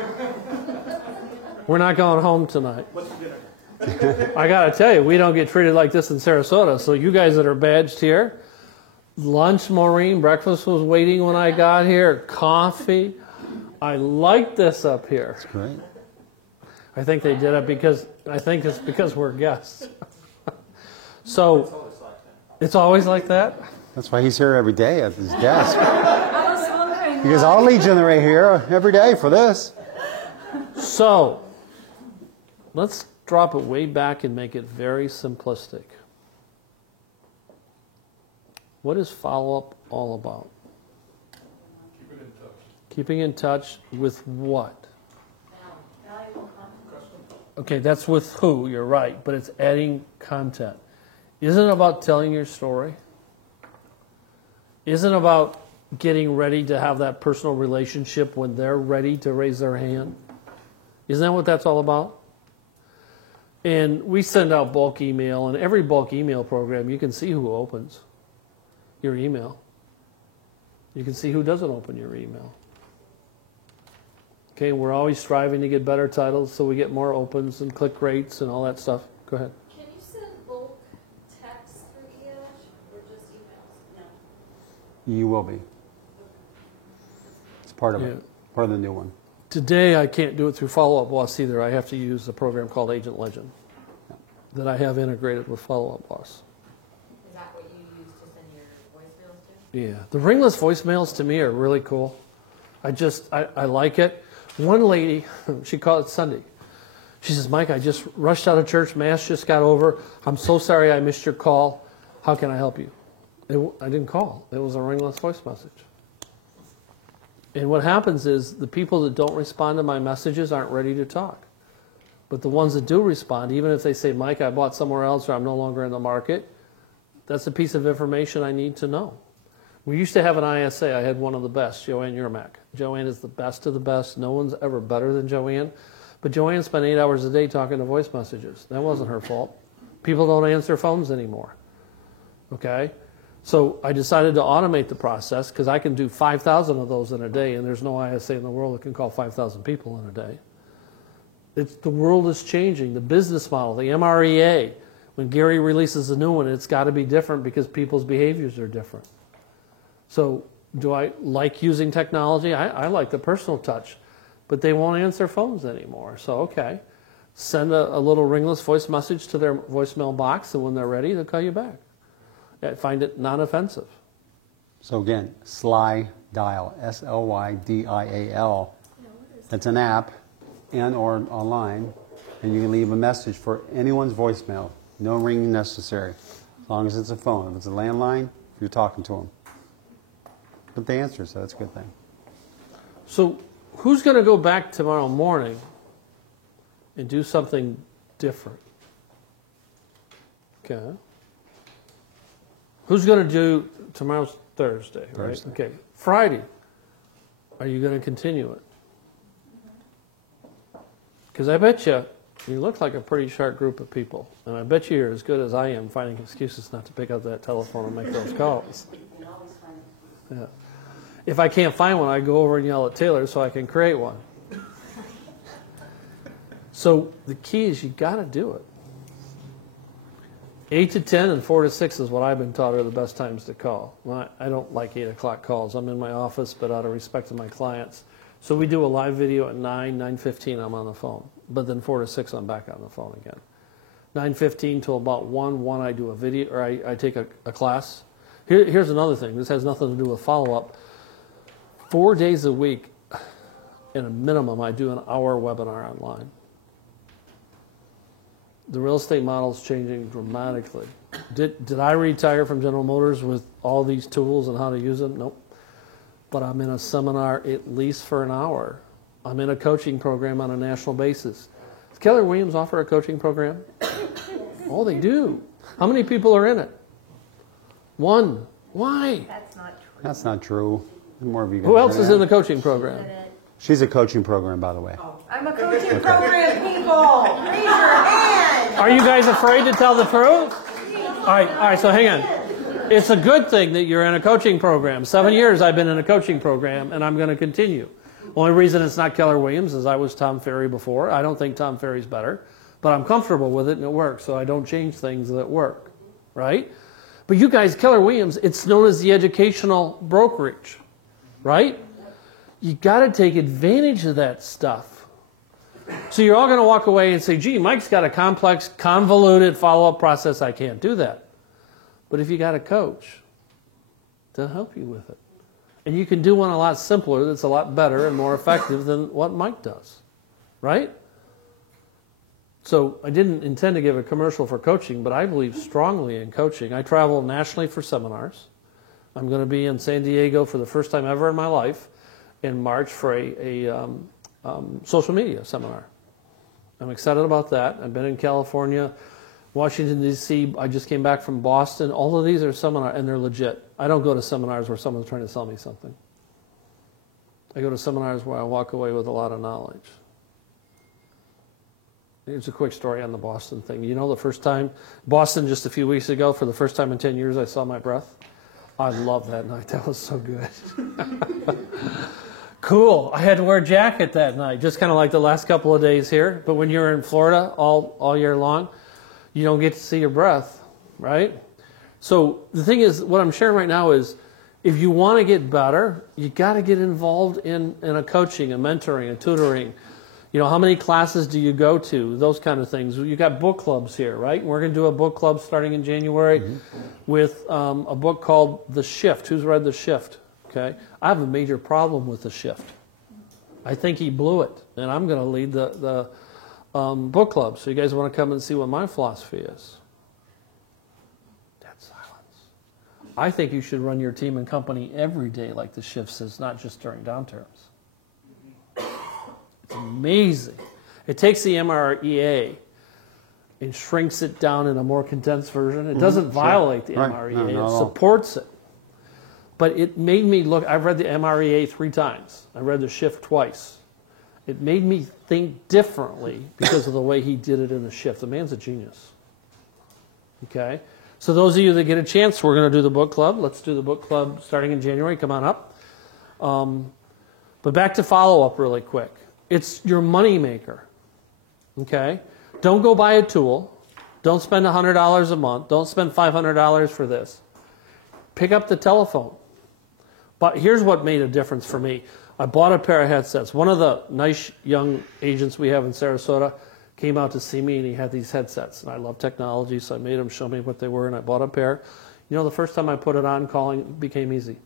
not going home tonight. What's for dinner? I got to tell you, we don't get treated like this in Sarasota. So you guys that are badged here, lunch, Maureen, breakfast was waiting when I got here, coffee. I like this up here. That's great. I think they did it because it's because we're guests. So it's always like that. That's why he's here every day at his desk. Because I'll lead generate here every day for this. So let's drop it way back and make it very simplistic. What is follow-up all about? Keep it in touch. Keeping in touch with what? Okay, that's with who, you're right, but it's adding content. Isn't it about telling your story? Isn't it about getting ready to have that personal relationship when they're ready to raise their hand? Isn't that what that's all about? And we send out bulk email, and every bulk email program, you can see who opens your email. You can see who doesn't open your email. Okay, we're always striving to get better titles so we get more opens and click rates and all that stuff. Go ahead. Can you send bulk text through EH or just emails? No. You will be. It's part of it. Part of the new one. Today I can't do it through Follow-Up Boss either. I have to use a program called Agent Legend that I have integrated with Follow-Up Boss. Is that what you use to send your voicemails to? Yeah, the ringless voicemails to me are really cool. I like it. One lady, she called it Sunday. She says, Mike, I just rushed out of church. Mass just got over. I'm so sorry I missed your call. How can I help you? I didn't call. It was a ringless voice message. And what happens is the people that don't respond to my messages aren't ready to talk. But the ones that do respond, even if they say, Mike, I bought somewhere else or I'm no longer in the market, that's a piece of information I need to know. We used to have an ISA. I had one of the best, Joanne Yermak. Joanne is the best of the best. No one's ever better than Joanne. But Joanne spent 8 hours a day talking to voice messages. That wasn't her fault. People don't answer phones anymore. Okay? So I decided to automate the process because I can do 5,000 of those in a day, and there's no ISA in the world that can call 5,000 people in a day. The world is changing. The business model, the MREA, when Gary releases a new one, it's got to be different because people's behaviors are different. So do I like using technology? I like the personal touch, but they won't answer phones anymore. So, okay, send a little ringless voice message to their voicemail box, and when they're ready, they'll call you back. I find it non-offensive. So again, Sly Dial, SLYDIAL. It's an app and or online, and you can leave a message for anyone's voicemail. No ringing necessary, as long as it's a phone. If it's a landline, you're talking to them. But they answer, so that's a good thing. So who's going to go back tomorrow morning and do something different? Okay. Who's going to do, tomorrow's Thursday, right? Thursday. Okay. Friday, are you going to continue it? Because I bet you look like a pretty sharp group of people. And I bet you're as good as I am finding excuses not to pick up that telephone and make those calls. Yeah. If I can't find one, I go over and yell at Taylor so I can create one. So the key is you got to do it. 8 to 10 and 4 to 6 is what I've been taught are the best times to call. Well, I don't like 8 o'clock calls. I'm in my office, but out of respect to my clients. So we do a live video at 9, 9:15, I'm on the phone. But then 4 to 6, I'm back on the phone again. 9:15 till about 1 I do a video, or I take a class. Here's another thing. This has nothing to do with follow-up. 4 days a week, in a minimum, I do an hour webinar online. The real estate model is changing dramatically. Did I retire from General Motors with all these tools and how to use them? Nope. But I'm in a seminar at least for an hour. I'm in a coaching program on a national basis. Does Keller Williams offer a coaching program? Oh, they do. How many people are in it? 1. Why? That's not true. That's not true. More of you guys. Who else is in the coaching program? She's a coaching program, by the way. I'm a coaching program, people. Raise your hand. Are you guys afraid to tell the truth? All right, so hang on. It's a good thing that you're in a coaching program. 7 years I've been in a coaching program, and I'm going to continue. Only reason it's not Keller Williams is I was Tom Ferry before. I don't think Tom Ferry's better, but I'm comfortable with it and it works, so I don't change things that work, right? But you guys, Keller Williams, it's known as the educational brokerage, right? You got to take advantage of that stuff. So you're all going to walk away and say, gee, Mike's got a complex, convoluted follow-up process. I can't do that. But if you got a coach, they'll help you with it. And you can do one a lot simpler that's a lot better and more effective than what Mike does, right? So I didn't intend to give a commercial for coaching, but I believe strongly in coaching. I travel nationally for seminars. I'm going to be in San Diego for the first time ever in my life in March for a social media seminar. I'm excited about that. I've been in California, Washington, D.C. I just came back from Boston. All of these are seminars, and they're legit. I don't go to seminars where someone's trying to sell me something. I go to seminars where I walk away with a lot of knowledge. Here's a quick story on the Boston thing. You know, the first time, Boston just a few weeks ago, for the first time in 10 years, I saw my breath. I loved that night. That was so good. Cool. I had to wear a jacket that night, just kind of like the last couple of days here. But when you're in Florida all year long, you don't get to see your breath, right? So the thing is, what I'm sharing right now is, if you want to get better, you got to get involved in a coaching, a mentoring, a tutoring. You know, how many classes do you go to? Those kind of things. You got book clubs here, right? We're going to do a book club starting in January with a book called The Shift. Who's read The Shift? Okay. I have a major problem with The Shift. I think he blew it, and I'm going to lead the book club. So you guys want to come and see what my philosophy is? Dead silence. I think you should run your team and company every day like The Shift says, not just during downturns. It's amazing. It takes the MREA and shrinks it down in a more condensed version. It doesn't violate the MREA. No, it supports it. But it made me look, I've read the MREA 3 times. I read The Shift twice. It made me think differently because of the way he did it in The Shift. The man's a genius. Okay? So those of you that get a chance, we're going to do the book club. Let's do the book club starting in January. Come on up. But back to follow-up really quick. It's your money maker. Okay? Don't go buy a tool. Don't spend $100 a month. Don't spend $500 for this. Pick up the telephone. But here's what made a difference for me. I bought a pair of headsets. One of the nice young agents we have in Sarasota came out to see me, and he had these headsets. And I love technology, so I made him show me what they were, and I bought a pair. You know, the first time I put it on, calling became easy.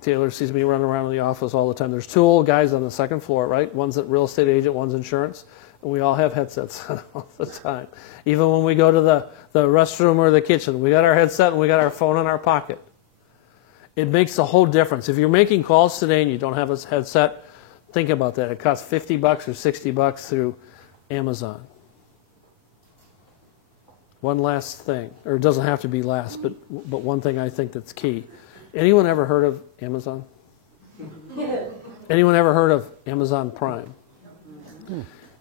Taylor sees me running around in the office all the time. There's two old guys on the second floor, right? One's a real estate agent, one's insurance. And we all have headsets on all the time. Even when we go to the restroom or the kitchen, we got our headset and we got our phone in our pocket. It makes a whole difference. If you're making calls today and you don't have a headset, think about that. It costs $50 or $60 through Amazon. One last thing, or it doesn't have to be last, but one thing I think that's key. Anyone ever heard of Amazon? Anyone ever heard of Amazon Prime?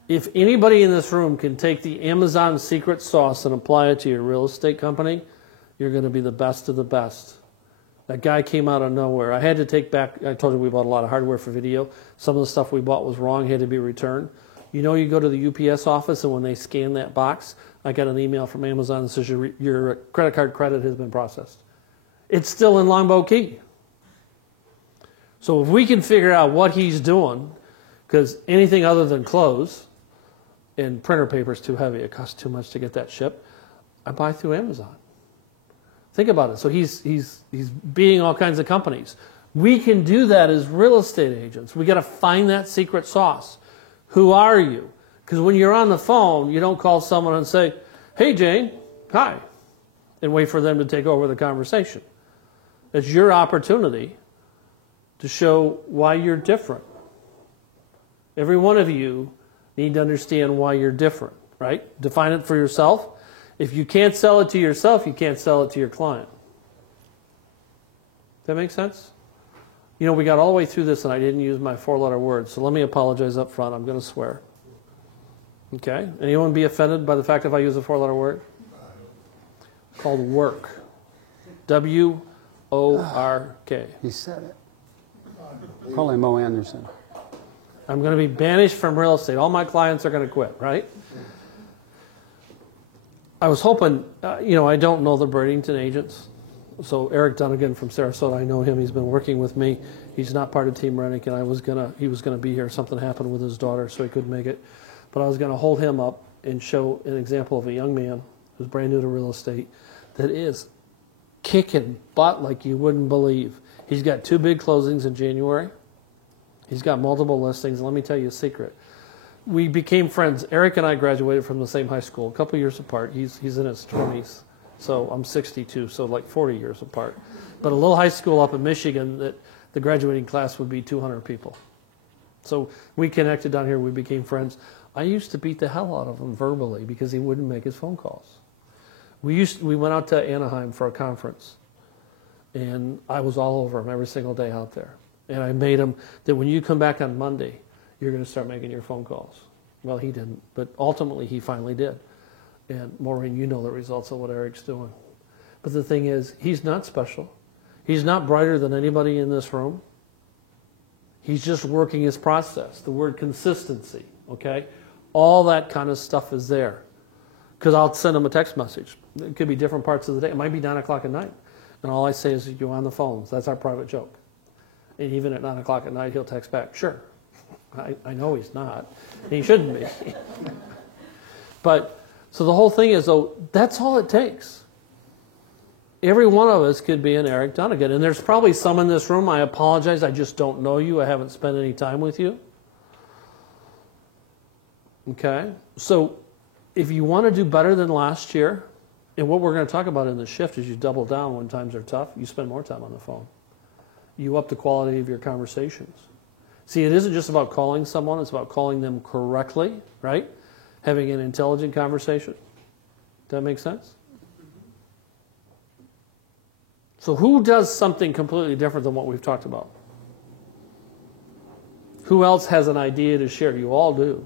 If anybody in this room can take the Amazon secret sauce and apply it to your real estate company, you're going to be the best of the best. That guy came out of nowhere. I had to take back, I told you we bought a lot of hardware for video. Some of the stuff we bought was wrong, had to be returned. You know, you go to the UPS office and when they scan that box, I got an email from Amazon that says your credit card credit has been processed. It's still in Longboat Key. So if we can figure out what he's doing, because anything other than clothes and printer paper is too heavy, it costs too much to get that shipped, I buy through Amazon. Think about it. So he's beating all kinds of companies. We can do that as real estate agents. We got to find that secret sauce. Who are you? Because when you're on the phone, you don't call someone and say, "Hey Jane, hi," and wait for them to take over the conversation. It's your opportunity to show why you're different. Every one of you need to understand why you're different, right? Define it for yourself. If you can't sell it to yourself, you can't sell it to your client. Does that make sense? You know, we got all the way through this and I didn't use my 4-letter word, so let me apologize up front. I'm going to swear. Okay? Anyone be offended by the fact if I use a 4-letter word? It's called work. W-O-R-K. He said it. Probably Mo Anderson. I'm going to be banished from real estate. All my clients are going to quit, right? I was hoping, you know, I don't know the Bradenton agents. So Eric Dunnigan from Sarasota, I know him. He's been working with me. He's not part of Team Rennick, and he was gonna be here. Something happened with his daughter, so he couldn't make it. But I was gonna hold him up and show an example of a young man who's brand new to real estate that is kicking butt like you wouldn't believe. He's got 2 big closings in January. He's got multiple listings. And let me tell you a secret. We became friends. Eric and I graduated from the same high school, a couple years apart. He's in his 20s, so I'm 62, so like 40 years apart. But a little high school up in Michigan that the graduating class would be 200 people. So we connected down here. We became friends. I used to beat the hell out of him verbally because he wouldn't make his phone calls. We went out to Anaheim for a conference, and I was all over him every single day out there. And I made him that when you come back on Monday, you're going to start making your phone calls. Well, he didn't, but ultimately he finally did. And Maureen, you know the results of what Eric's doing. But the thing is, he's not special. He's not brighter than anybody in this room. He's just working his process. The word consistency, okay? All that kind of stuff is there. Because I'll send him a text message. It could be different parts of the day. It might be 9 o'clock at night. And all I say is, you're on the phones. That's our private joke. And even at 9 o'clock at night, he'll text back, sure. I know he's not. And he shouldn't be. But, so the whole thing is, though, that's all it takes. Every one of us could be an Eric Dunnigan. And there's probably some in this room, I apologize, I just don't know you. I haven't spent any time with you. Okay? So, if you want to do better than last year, and what we're going to talk about in the shift is you double down when times are tough, you spend more time on the phone. You up the quality of your conversations. See, it isn't just about calling someone, it's about calling them correctly, right? Having an intelligent conversation. Does that make sense? So who does something completely different than what we've talked about? Who else has an idea to share? You all do.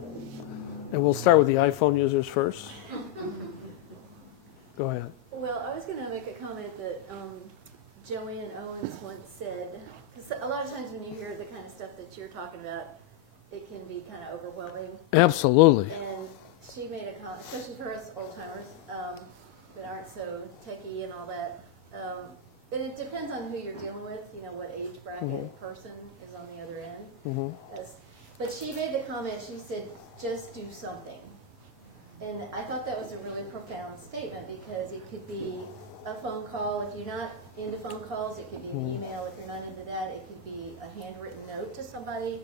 And we'll start with the iPhone users first. Go ahead. Joanne Owens once said, because a lot of times when you hear the kind of stuff that you're talking about, it can be kind of overwhelming. Absolutely. And she made a comment, especially for us old timers that aren't so techie and all that. And it depends on who you're dealing with, you know, what age bracket person is on the other end. But she made the comment, she said, just do something. And I thought that was a really profound statement because it could be a phone call. If you're not into phone calls, it could be an email. If you're not into that, it could be a handwritten note to somebody.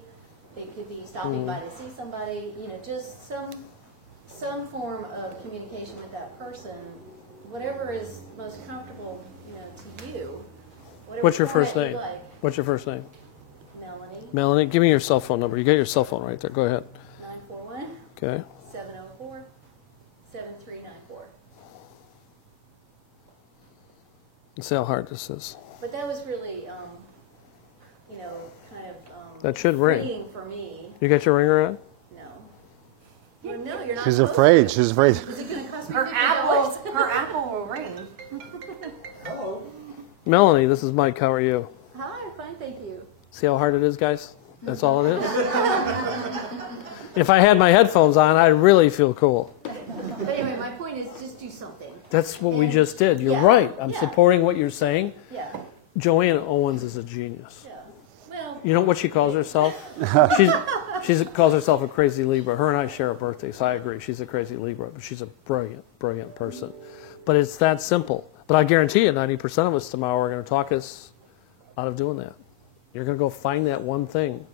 It could be stopping by to see somebody. You know, just some form of communication with that person. Whatever is most comfortable, you know, to you. What's your first format name? you like. What's your first name? Melanie. Melanie, give me your cell phone number. You got your cell phone right there. Go ahead. 941. Okay. 704. 7394. Let's see how hard this is. But that was really, you know, kind of That should ring. freeing for me. You got your ringer on? No. Well, no, you're not. She's supposed afraid. to. She's afraid. Is it going to cost me Her $50? apple will ring. Hello. Melanie, this is Mike. How are you? Hi, fine, thank you. See how hard it is, guys? That's all it is. If I had my headphones on, I'd really feel cool. But anyway, my point is just do something. That's what we just did. You're Yeah, right. I'm yeah. supporting what you're saying. Yeah. Joanne Owens is a genius. Yeah. Well, You know what she calls herself? She calls herself a crazy Libra. Her and I share a birthday, so I agree. She's a crazy Libra, but she's a brilliant, brilliant person. But it's that simple. But I guarantee you 90% of us tomorrow are going to talk us out of doing that. You're going to go find that one thing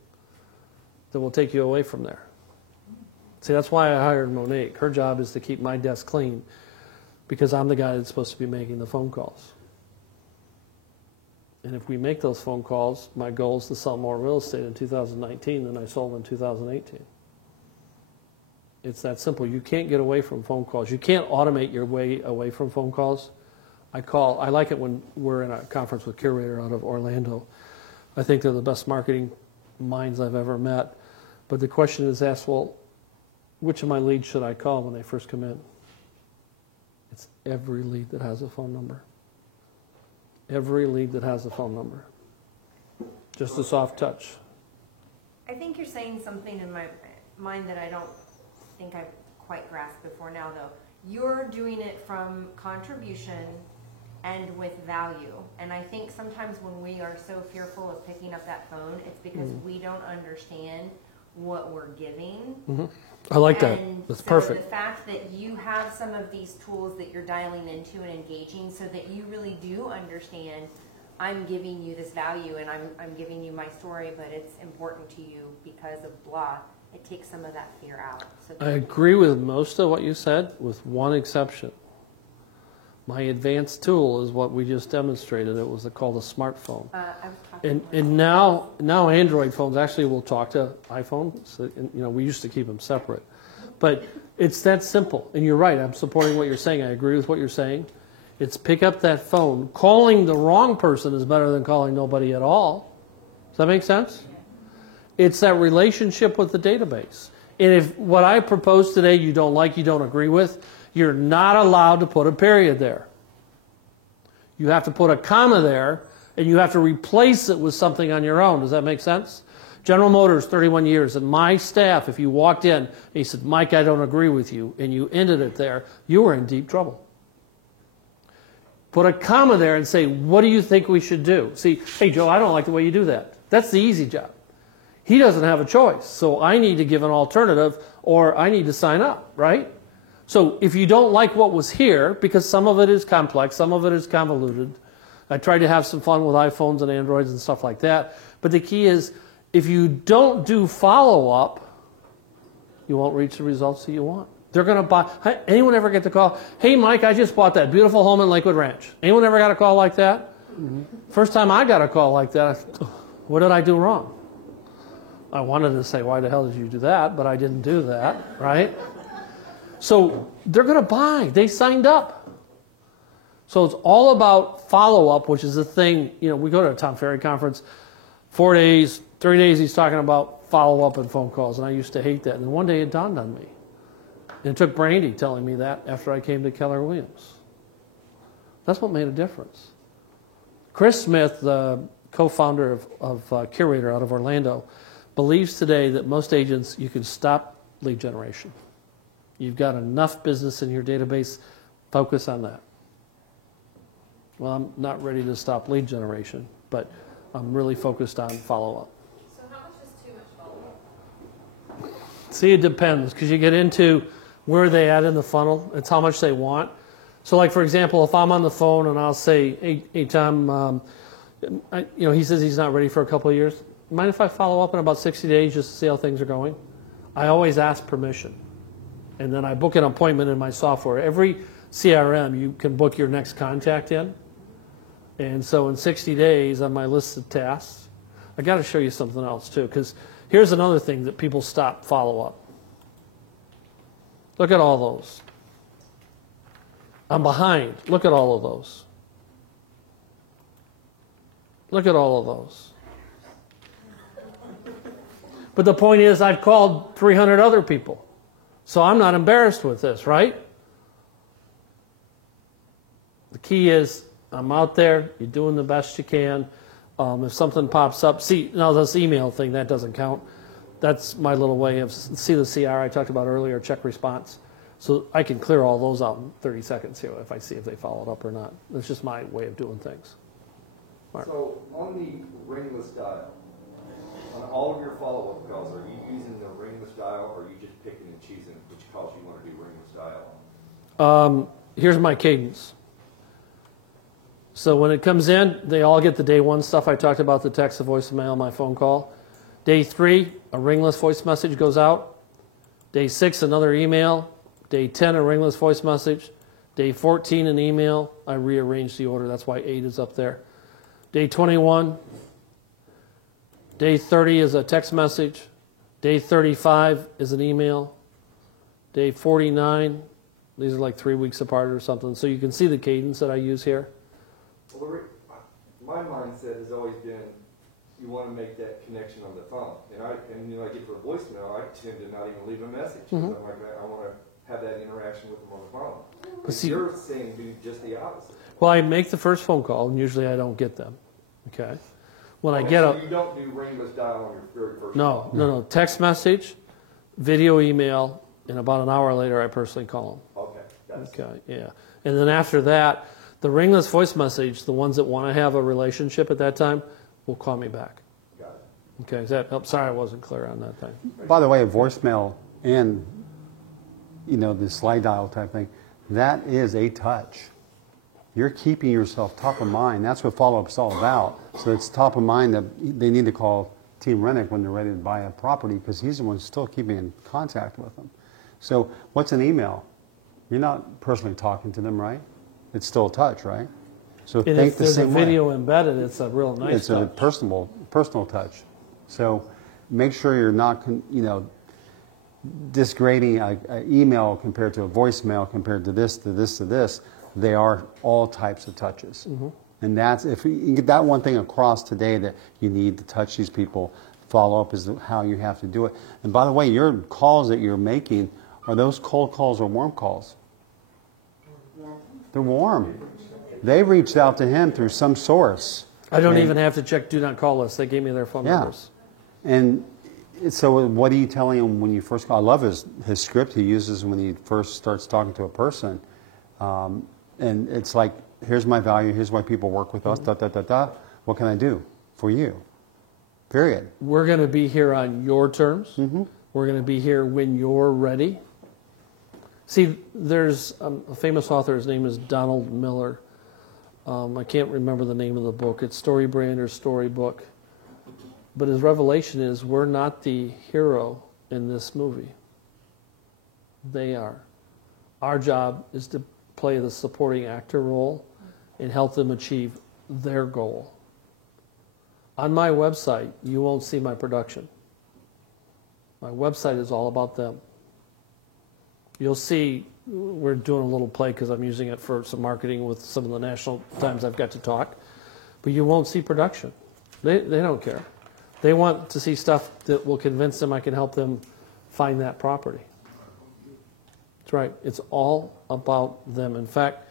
that will take you away from there. See, that's why I hired Monique. Her job is to keep my desk clean because I'm the guy that's supposed to be making the phone calls. And if we make those phone calls, my goal is to sell more real estate in 2019 than I sold in 2018. It's that simple. You can't get away from phone calls. You can't automate your way away from phone calls. I like it when we're in a conference with Curator out of Orlando. I think they're the best marketing minds I've ever met. But the question is asked, well, which of my leads should I call when they first come in? It's every lead that has a phone number. Every lead that has a phone number. Just a soft touch. I think you're saying something in my mind that I don't think I've quite grasped before now, though. You're doing it from contribution and with value. And I think sometimes when we are so fearful of picking up that phone, it's because we don't understand what we're giving. I like that. And That's so perfect. the fact that you have some of these tools that you're dialing into and engaging so that you really do understand, I'm giving you this value and I'm giving you my story, but it's important to you because of blah. It takes some of that fear out. So I agree with most of what you said, with one exception. My advanced tool is what we just demonstrated. It was called a smartphone. I was talking And now Android phones actually will talk to iPhones. So, you know, we used to keep them separate. But it's that simple. And you're right. I'm supporting what you're saying. I agree with what you're saying. It's pick up that phone. Calling the wrong person is better than calling nobody at all. Does that make sense? It's that relationship with the database. And if what I propose today you don't like, you don't agree with, you're not allowed to put a period there. You have to put a comma there, and you have to replace it with something on your own. Does that make sense? General Motors, 31 years, and my staff, if you walked in and you said, Mike, I don't agree with you, and you ended it there, you were in deep trouble. Put a comma there and say, what do you think we should do? See, hey, Joe, I don't like the way you do that. That's the easy job. He doesn't have a choice, so I need to give an alternative, or I need to sign up, right? So if you don't like what was here, because some of it is complex, some of it is convoluted, I tried to have some fun with iPhones and Androids and stuff like that, but the key is, if you don't do follow-up, you won't reach the results that you want. They're going to buy. Anyone ever get the call, hey, Mike, I just bought that beautiful home in Lakewood Ranch. Anyone ever got a call like that? First time I got a call like that, I thought, what did I do wrong? I wanted to say, why the hell did you do that? But I didn't do that, right? So they're going to buy. They signed up. So it's all about follow-up, which is the thing. You know, we go to a Tom Ferry conference, 4 days, 3 days, he's talking about follow-up and phone calls, and I used to hate that. And one day it dawned on me. And it took Brandy telling me that after I came to Keller Williams. That's what made a difference. Chris Smith, the co-founder of Curator out of Orlando, believes today that most agents, you can stop lead generation. You've got enough business in your database, focus on that. Well, I'm not ready to stop lead generation, but I'm really focused on follow-up. So how much is too much follow-up? See, it depends, because you get into where they at in the funnel. It's how much they want. So like, for example, if I'm on the phone and I'll say, hey Tom, he says he's not ready for a couple of years. Mind if I follow up in about 60 days just to see how things are going? I always ask permission. And then I book an appointment in my software. Every CRM, you can book your next contact in. And so in 60 days on my list of tasks, I got to show you something else too, because here's another thing that people stop follow-up. Look at all those. I'm behind. Look at all of those. Look at all of those. But the point is, I've called 300 other people. So I'm not embarrassed with this, right? The key is, I'm out there, you're doing the best you can. If something pops up, see, now this email thing, that doesn't count. That's my little way of, see the CR I talked about earlier, check response. So I can clear all those out in 30 seconds here if I see if they followed up or not. That's just my way of doing things. Mark. So on the ringless dial, on all of your follow-up calls, are you using the ringless dial, or are you just picking and choosing which calls you want to do ringless dial on? Here's my cadence. So when it comes in, they all get the day one stuff I talked about, the text, the voicemail, my phone call. Day 3, a ringless voice message goes out. Day 6, another email. Day 10, a ringless voice message. Day 14, an email. I rearranged the order. That's why 8 is up there. Day 21. Day 30 is a text message. Day 35 is an email. Day 49, these are like 3 weeks apart or something. So you can see the cadence that I use here. Well, my mindset has always been you want to make that connection on the phone. And I get to a voicemail, I tend to not even leave a message. Mm-hmm. I'm like, I want to have that interaction with them on the phone. But see, you're saying do just the opposite. Well, I make the first phone call, and usually I don't get them. Okay? When I get so you don't do ringless dial on your very first call? No. Text message, video email, and about an hour later I personally call them. Okay, yeah. And then after that, the ringless voice message, the ones that want to have a relationship at that time, will call me back. Got it. Okay, is that, sorry I wasn't clear on that thing. By the way, a voicemail and, the slide dial type thing, that is a touch. You're keeping yourself top of mind. That's what follow-up is all about. So it's top of mind that they need to call Team Rennick when they're ready to buy a property, because he's the one still keeping in contact with them. So what's an email? You're not personally talking to them, right? It's still a touch, right? So And think if the there's a same way. video embedded, it's a real nice It's touch. a personal touch. So make sure you're not, disgrading an email compared to a voicemail compared to this, to this, to this. They are all types of touches. Mm-hmm. And that's, if you can get that one thing across today, that you need to touch these people, follow-up is how you have to do it. And by the way, your calls that you're making, are those cold calls or warm calls? They're warm. They reached out to him through some source. I don't And- even have to check do not call list. They gave me their phone Yeah. numbers. And so what are you telling him when you first call? I love his script he uses when he first starts talking to a person. And it's like, here's my value, here's why people work with us, What can I do for you? Period. We're going to be here on your terms. Mm-hmm. We're going to be here when you're ready. See, there's a famous author, his name is Donald Miller. I can't remember the name of the book. It's Storybrand or Storybook. But his revelation is we're not the hero in this movie. They are. Our job is to play the supporting actor role and help them achieve their goal. On my website, you won't see my production. My website is all about them. You'll see we're doing a little play because I'm using it for some marketing with some of the national times I've got to talk. But you won't see production. They don't care. They want to see stuff that will convince them I can help them find that property. That's right. It's all about them. In fact,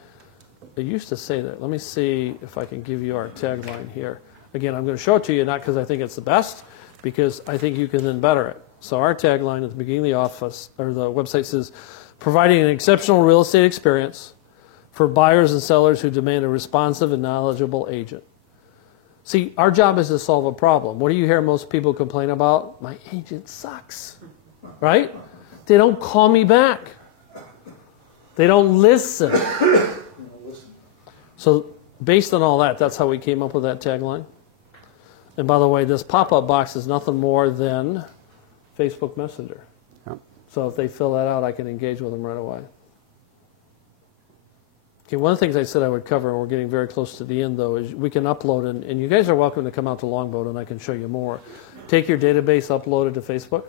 It used to say that. Let me see if I can give you our tagline here. Again, I'm going to show it to you, not because I think it's the best, because I think you can then better it. So our tagline at the beginning of the office, or the website says, providing an exceptional real estate experience for buyers and sellers who demand a responsive and knowledgeable agent. See, our job is to solve a problem. What do you hear most people complain about? My agent sucks, right? They don't call me back. They don't listen. So based on all that, that's how we came up with that tagline. And by the way, this pop-up box is nothing more than Facebook Messenger. Yep. So if they fill that out, I can engage with them right away. Okay, one of the things I said I would cover, and we're getting very close to the end though, is we can upload, and you guys are welcome to come out to Longboat and I can show you more. Take your database, upload it to Facebook,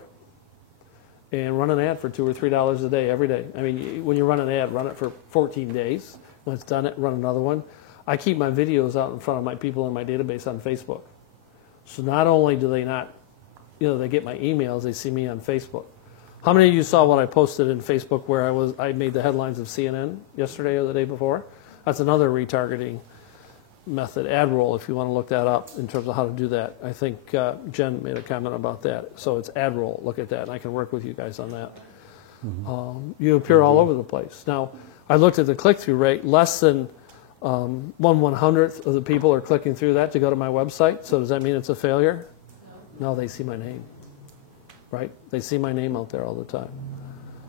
and run an ad for $2 or $3 a day every day. I mean, when you run an ad, run it for 14 days. When it's done, run another one. I keep my videos out in front of my people in my database on Facebook. So not only do they not, they get my emails, they see me on Facebook. How many of you saw what I posted in Facebook where I made the headlines of CNN yesterday or the day before? That's another retargeting method, AdRoll, if you want to look that up in terms of how to do that. I think Jen made a comment about that. So it's AdRoll, look at that, and I can work with you guys on that. You appear all over the place. Now, I looked at the click-through rate, less than 1/100th of the people are clicking through that to go to my website. So does that mean it's a failure? No, they see my name, right? They see my name out there all the time.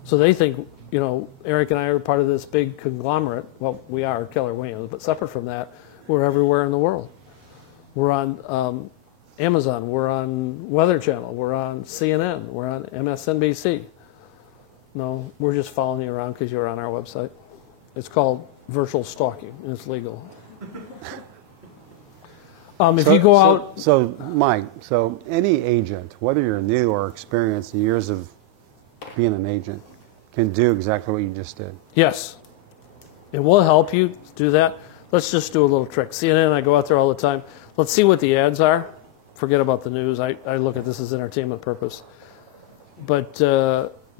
So they think, Eric and I are part of this big conglomerate. Well, we are Keller Williams, but separate from that, we're everywhere in the world. We're on Amazon, we're on Weather Channel, we're on CNN, we're on MSNBC. No, we're just following you around because you're on our website. It's called virtual stalking, and it's legal. If you go out... So, Mike, any agent, whether you're new or experienced in years of being an agent, can do exactly what you just did. Yes. It will help you do that. Let's just do a little trick. CNN, I go out there all the time. Let's see what the ads are. Forget about the news. I look at this as entertainment purpose. But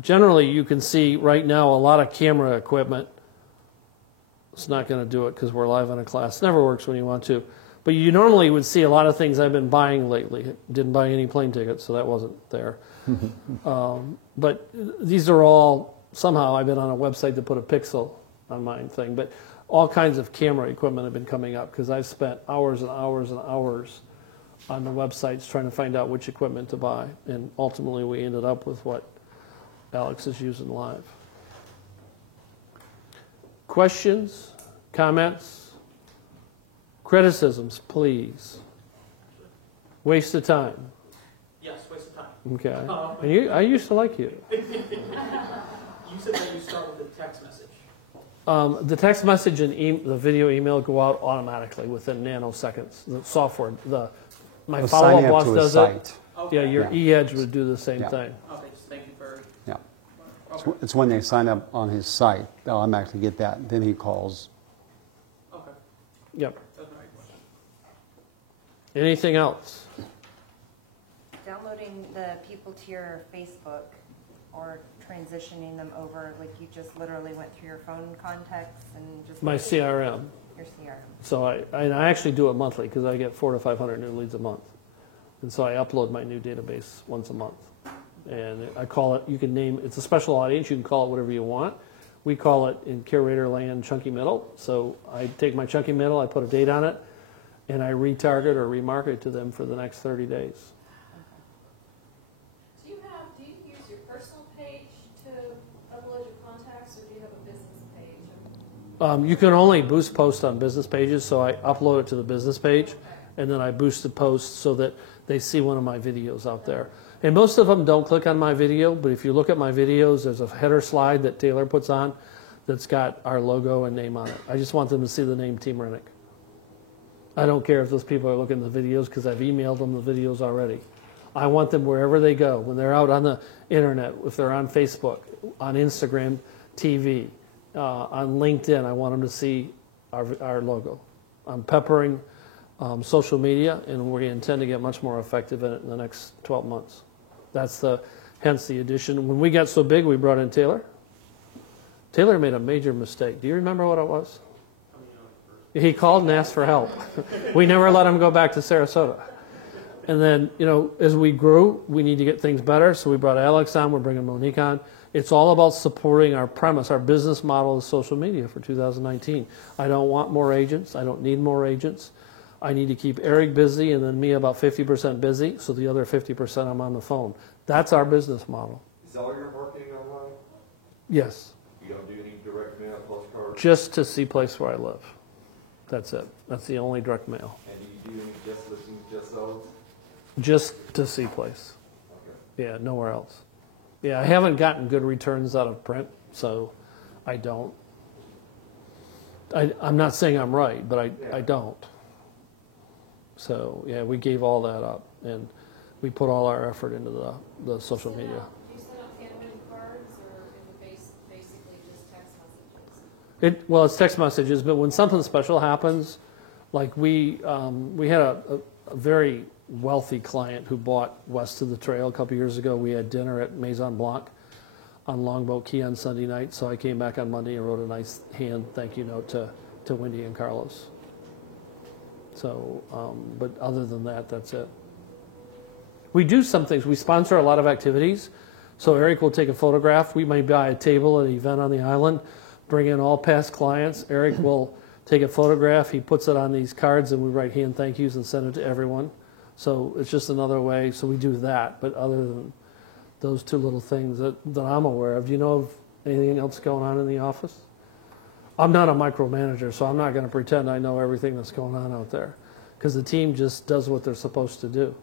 generally, you can see right now a lot of camera equipment. It's not going to do it because we're live on a class. It never works when you want to. But you normally would see a lot of things I've been buying lately. Didn't buy any plane tickets, so that wasn't there. But these are all, somehow I've been on a website to put a pixel on my thing. But all kinds of camera equipment have been coming up because I've spent hours and hours and hours on the websites trying to find out which equipment to buy. And ultimately we ended up with what Alex is using live. Questions, comments, criticisms, please. Waste of time. Yes, waste of time. Okay. And I used to like you. You said that you start with a text message. The text message and the video email go out automatically within nanoseconds. The software, my follow-up boss does it. Okay. Yeah, your e-edge would do the same thing. Okay, just thank you for... Yeah. It's when they sign up on his site, they'll automatically get that. Then he calls. Okay. Yep. That's my question. Anything else? Downloading the people to your Facebook or transitioning them over, like you just literally went through your phone contacts and just... My CRM. Your CRM. So I actually do it monthly because I get 400 to 500 new leads a month. And so I upload my new database once a month. And I call it, you can name, it's a special audience, you can call it whatever you want. We call it in curator land chunky middle. So I take my chunky middle, I put a date on it, and I retarget or remarket to them for the next 30 days. Do you use your personal page to upload your contacts, or do you have a business page? You can only boost posts on business pages, so I upload it to the business page, and then I boost the post so that they see one of my videos out there. And most of them don't click on my video, but if you look at my videos, there's a header slide that Taylor puts on that's got our logo and name on it. I just want them to see the name Team Rennick. I don't care if those people are looking at the videos because I've emailed them the videos already. I want them wherever they go, when they're out on the internet, if they're on Facebook, on Instagram, TV, on LinkedIn, I want them to see our logo. I'm peppering social media, and we intend to get much more effective in it in the next 12 months. That's hence the addition. When we got so big, we brought in Taylor. Taylor made a major mistake. Do you remember what it was? Coming He called and asked for help. We never let him go back to Sarasota. And then, you know, as we grew, we need to get things better. So we brought Alex on, we're bringing Monique on. It's all about supporting our premise. Our business model is social media for 2019. I don't want more agents. I don't need more agents. I need to keep Eric busy and then me about 50% busy, so the other 50% I'm on the phone. That's our business model. Is all your marketing online? Yes. You don't do any direct mail, postcards? Just to see place where I live. That's it. That's the only direct mail. And do you do any just listings, just those? Just to see place. Okay. Yeah, nowhere else. Yeah, I haven't gotten good returns out of print, so I don't. I'm not saying I'm right, but I don't. So, yeah, we gave all that up, and we put all our effort into the social media. Do you send out handwritten cards, or is it basically just text messages? Well, it's text messages, but when something special happens, like we had a very wealthy client who bought west of the trail a couple years ago. We had dinner at Maison Blanc on Longboat Key on Sunday night, so I came back on Monday and wrote a nice hand thank you note to Wendy and Carlos. So, but other than that, that's it. We do some things. We sponsor a lot of activities. So Eric will take a photograph. We might buy a table at an event on the island, bring in all past clients. Eric will take a photograph. He puts it on these cards, and we write hand thank yous and send it to everyone. So it's just another way. So we do that. But other than those two little things that I'm aware of, do you know of anything else going on in the office? I'm not a micromanager, so I'm not going to pretend I know everything that's going on out there, because the team just does what they're supposed to do.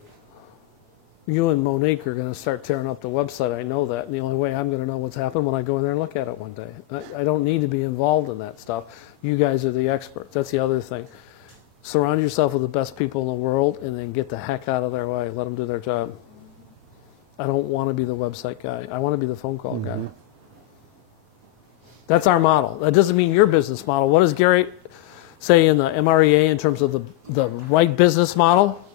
You and Monique are going to start tearing up the website. I know that. And the only way I'm going to know what's happened when I go in there and look at it one day. I don't need to be involved in that stuff. You guys are the experts. That's the other thing. Surround yourself with the best people in the world and then get the heck out of their way. Let them do their job. I don't want to be the website guy. I want to be the phone call guy. That's our model. That doesn't mean your business model. What does Gary say in the MREA in terms of the right business model?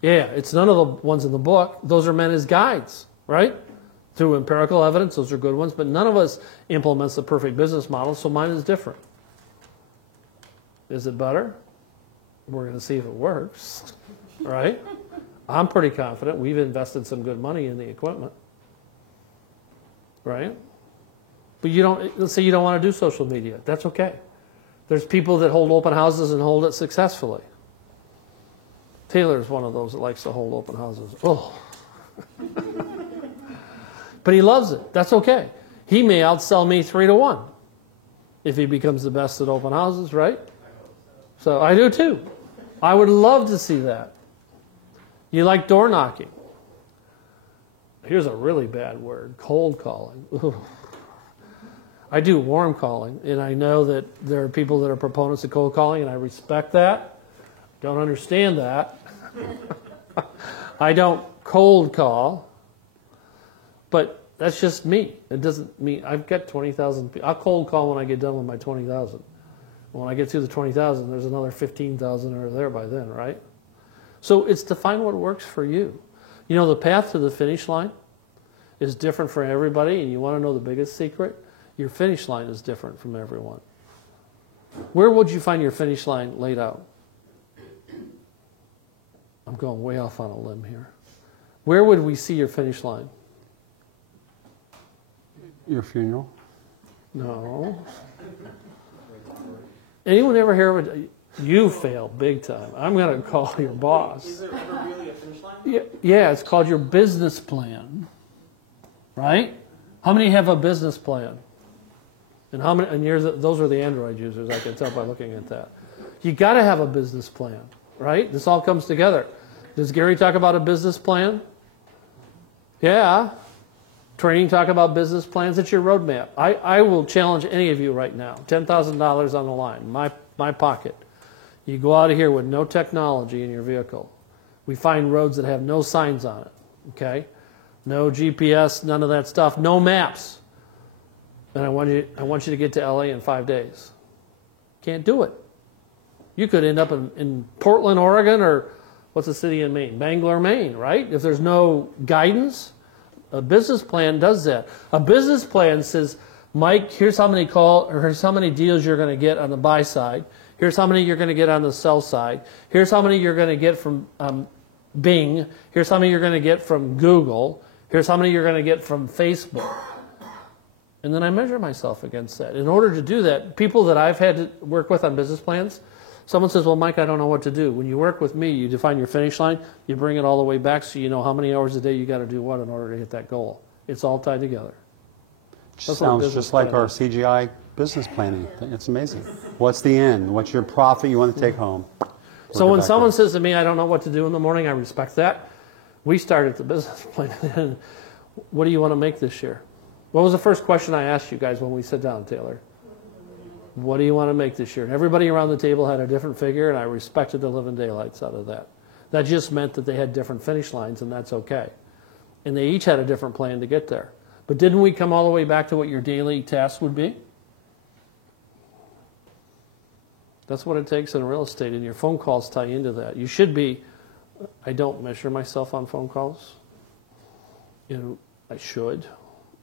Yeah, it's none of the ones in the book. Those are meant as guides, right? Through empirical evidence, those are good ones, but none of us implements the perfect business model, so mine is different. Is it better? We're going to see if it works, right? I'm pretty confident. We've invested some good money in the equipment, right? But let's say you don't want to do social media. That's okay. There's people that hold open houses and hold it successfully. Taylor's one of those that likes to hold open houses. Oh. But he loves it. That's okay. He may outsell me 3-1 if he becomes the best at open houses, right? So I do too. I would love to see that. You like door knocking. Here's a really bad word, cold calling. Ooh. I do warm calling, and I know that there are people that are proponents of cold calling, and I respect that. Don't understand that. I don't cold call, but that's just me. It doesn't mean I've got 20,000 people. I'll cold call when I get done with my 20,000. When I get through the 20,000, there's another 15,000 that are there by then, right? So it's to find what works for you. You know, the path to the finish line is different for everybody, and you want to know the biggest secret? Your finish line is different from everyone. Where would you find your finish line laid out? I'm going way off on a limb here. Where would we see your finish line? Your funeral? No. Anyone ever hear of it? You failed big time. I'm going to call your boss. Is there ever really a finish line? Yeah, it's called your business plan. Right? How many have a business plan? And how many? And those are the Android users. I can tell by looking at that. You got to have a business plan, right? This all comes together. Does Gary talk about a business plan? Yeah. Training talk about business plans. It's your roadmap. I will challenge any of you right now. $10,000 on the line, my pocket. You go out of here with no technology in your vehicle. We find roads that have no signs on it. Okay, no GPS, none of that stuff, no maps. And I want you to get to LA in 5 days. Can't do it. You could end up in Portland, Oregon, or what's the city in Maine? Bangor, Maine, right? If there's no guidance, a business plan does that. A business plan says, Mike, here's how many or here's how many deals you're going to get on the buy side. Here's how many you're going to get on the sell side. Here's how many you're going to get from Bing. Here's how many you're going to get from Google. Here's how many you're going to get from Facebook. And then I measure myself against that. In order to do that, people that I've had to work with on business plans, someone says, well, Mike, I don't know what to do. When you work with me, you define your finish line, you bring it all the way back so you know how many hours a day you got to do what in order to hit that goal. It's all tied together. Sounds just like our CGI business planning. It's amazing. What's the end? What's your profit you want to take home? So when someone says to me, I don't know what to do in the morning, I respect that. We started the business plan. What do you want to make this year? What was the first question I asked you guys when we sit down, Taylor? What do you want to make this year? And everybody around the table had a different figure, and I respected the living daylights out of that. That just meant that they had different finish lines, and that's okay. And they each had a different plan to get there. But didn't we come all the way back to what your daily task would be? That's what it takes in real estate, and your phone calls tie into that. You should be, I don't measure myself on phone calls. You know, I should.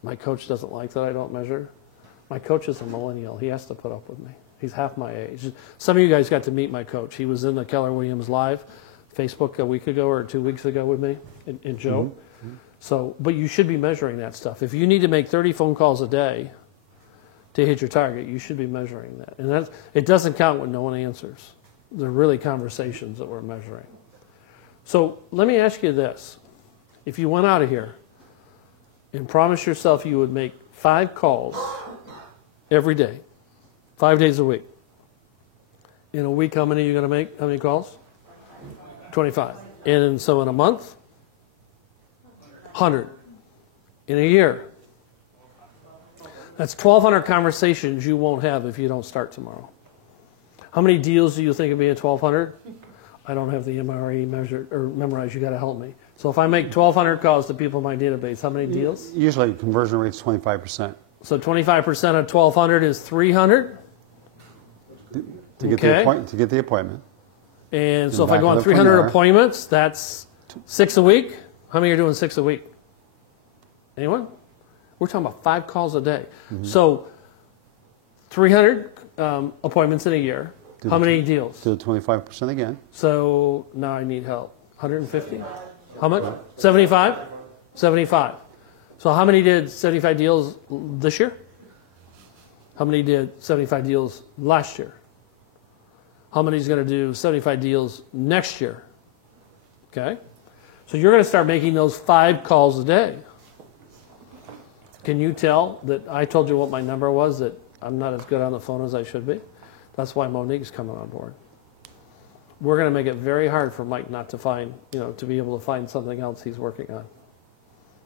My coach doesn't like that I don't measure. My coach is a millennial. He has to put up with me. He's half my age. Some of you guys got to meet my coach. He was in the Keller Williams Live Facebook a week ago or 2 weeks ago with me and Joe. Mm-hmm. So, but you should be measuring that stuff. If you need to make 30 phone calls a day to hit your target, you should be measuring that. And it doesn't count when no one answers. They're really conversations that we're measuring. So let me ask you this. If you went out of here and promised yourself you would make 5 calls every day, 5 days a week, in a week, how many are you going to make? How many calls? 25. And so in a month, 100. In a year, that's 1,200 conversations you won't have if you don't start tomorrow. How many deals do you think would be in 1,200? I don't have the MRE measured or memorized. You got to help me. So if I make 1,200 calls to people in my database, how many deals? Usually conversion rate's 25%. So 25% of 1,200 is 300? To get the appointment. And so if I go on 300 appointments, that's 6 a week. How many are doing 6 a week? Anyone? We're talking about 5 calls a day. Mm-hmm. So 300 appointments in a year. How many deals? Do the 25% again. So now I need help. 150? How much? 75? 75. So how many did 75 deals this year? How many did 75 deals last year? How many is going to do 75 deals next year? Okay? So you're going to start making those 5 calls a day. Can you tell that I told you what my number was, that I'm not as good on the phone as I should be? That's why Monique's coming on board. We're going to make it very hard for Mike not to find, to be able to find something else he's working on.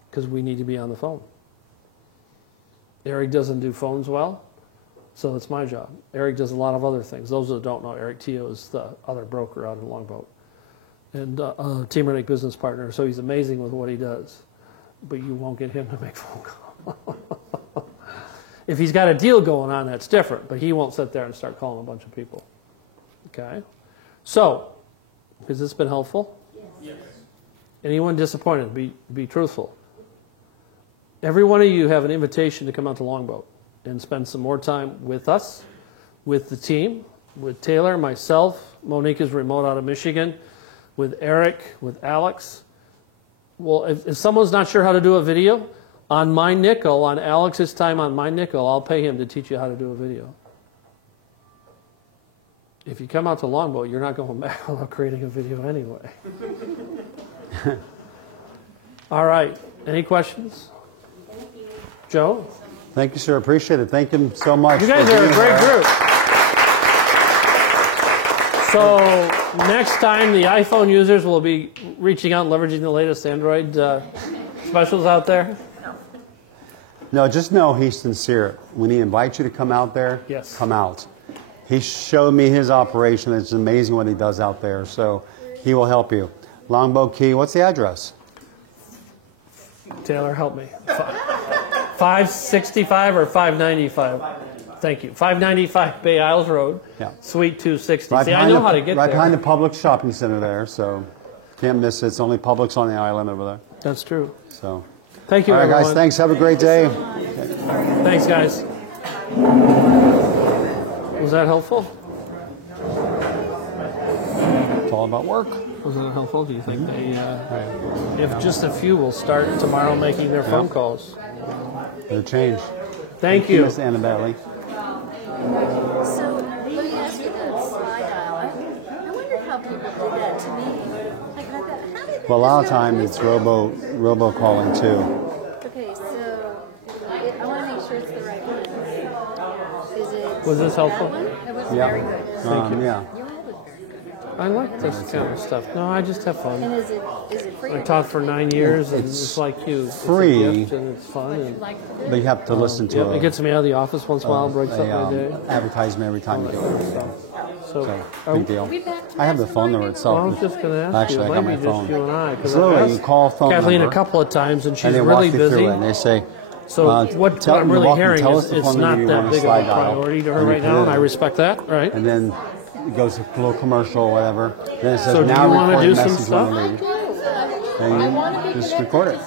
Because we need to be on the phone. Eric doesn't do phones well, so it's my job. Eric does a lot of other things. Those that don't know, Eric Teo is the other broker out in Longboat. And Team Rennick business partner, so he's amazing with what he does. But you won't get him to make phone calls. If he's got a deal going on, that's different. But he won't sit there and start calling a bunch of people. Okay? So, has this been helpful? Yes. Anyone disappointed? Be truthful. Every one of you have an invitation to come out to Longboat and spend some more time with us, with the team, with Taylor, myself. Monique is remote out of Michigan, with Eric, with Alex. Well, if someone's not sure how to do a video, on my nickel, on Alex's time on my nickel, I'll pay him to teach you how to do a video. If you come out to Longboat, you're not going back without creating a video anyway. All right. Any questions? Thank you. Joe? Thank you, sir. Appreciate it. Thank you so much. You guys are a great group. So next time, the iPhone users will be reaching out and leveraging the latest Android specials out there. No, just know he's sincere. When he invites you to come out there, yes, come out. He showed me his operation. It's amazing what he does out there. So he will help you. Longboat Key, what's the address? Taylor, help me. 565 or 595? Thank you. 595 Bay Isles Road, Suite 260. Right, I know how to get right there. behind the Publix shopping center there, so can't miss it. It's only Publix on the island over there. That's true. So, thank you, all right, everyone. guys. Thanks. Have a great day. Thanks, guys. Was that helpful? It's all about work. Was that helpful? Do you think they, if just a few will start tomorrow making their phone calls? It'll change. Thank you. Miss Annabelle. So let me ask you that slide dial. I wondered how people did that to me. Like, how did Well, a lot of time it's robo calling too. Okay, so I want to make sure it's the right one. Is it? Was this helpful? That one? It was Yeah. very good. Thank you. Yeah. Your head was very good. I like this kind of stuff. No, I just have fun. And is it free? I taught for 9 years, and It's it's like you. It's a free. gift and it's fun. And, But you have to listen to it gets me out of the office once in a while, breaks up my day. advertisement every time you do it. So, Big deal. I have the phone number itself. Well, I was just going to ask Actually, you, I got my maybe just phone. you and I, because It's I've literally you asked call phone Kathleen number, a couple of times, and she's and they really walk you busy. through it, and they say, So what tell- I'm you're really welcome, hearing tell is us the it's phone not number you that want to big of a slide dial, priority to her and you right put now, it and I in. respect that, right? And then it goes to a little commercial or whatever. Then it says, So do now you wanna record do a some message when stuff? you leave. And you just record it.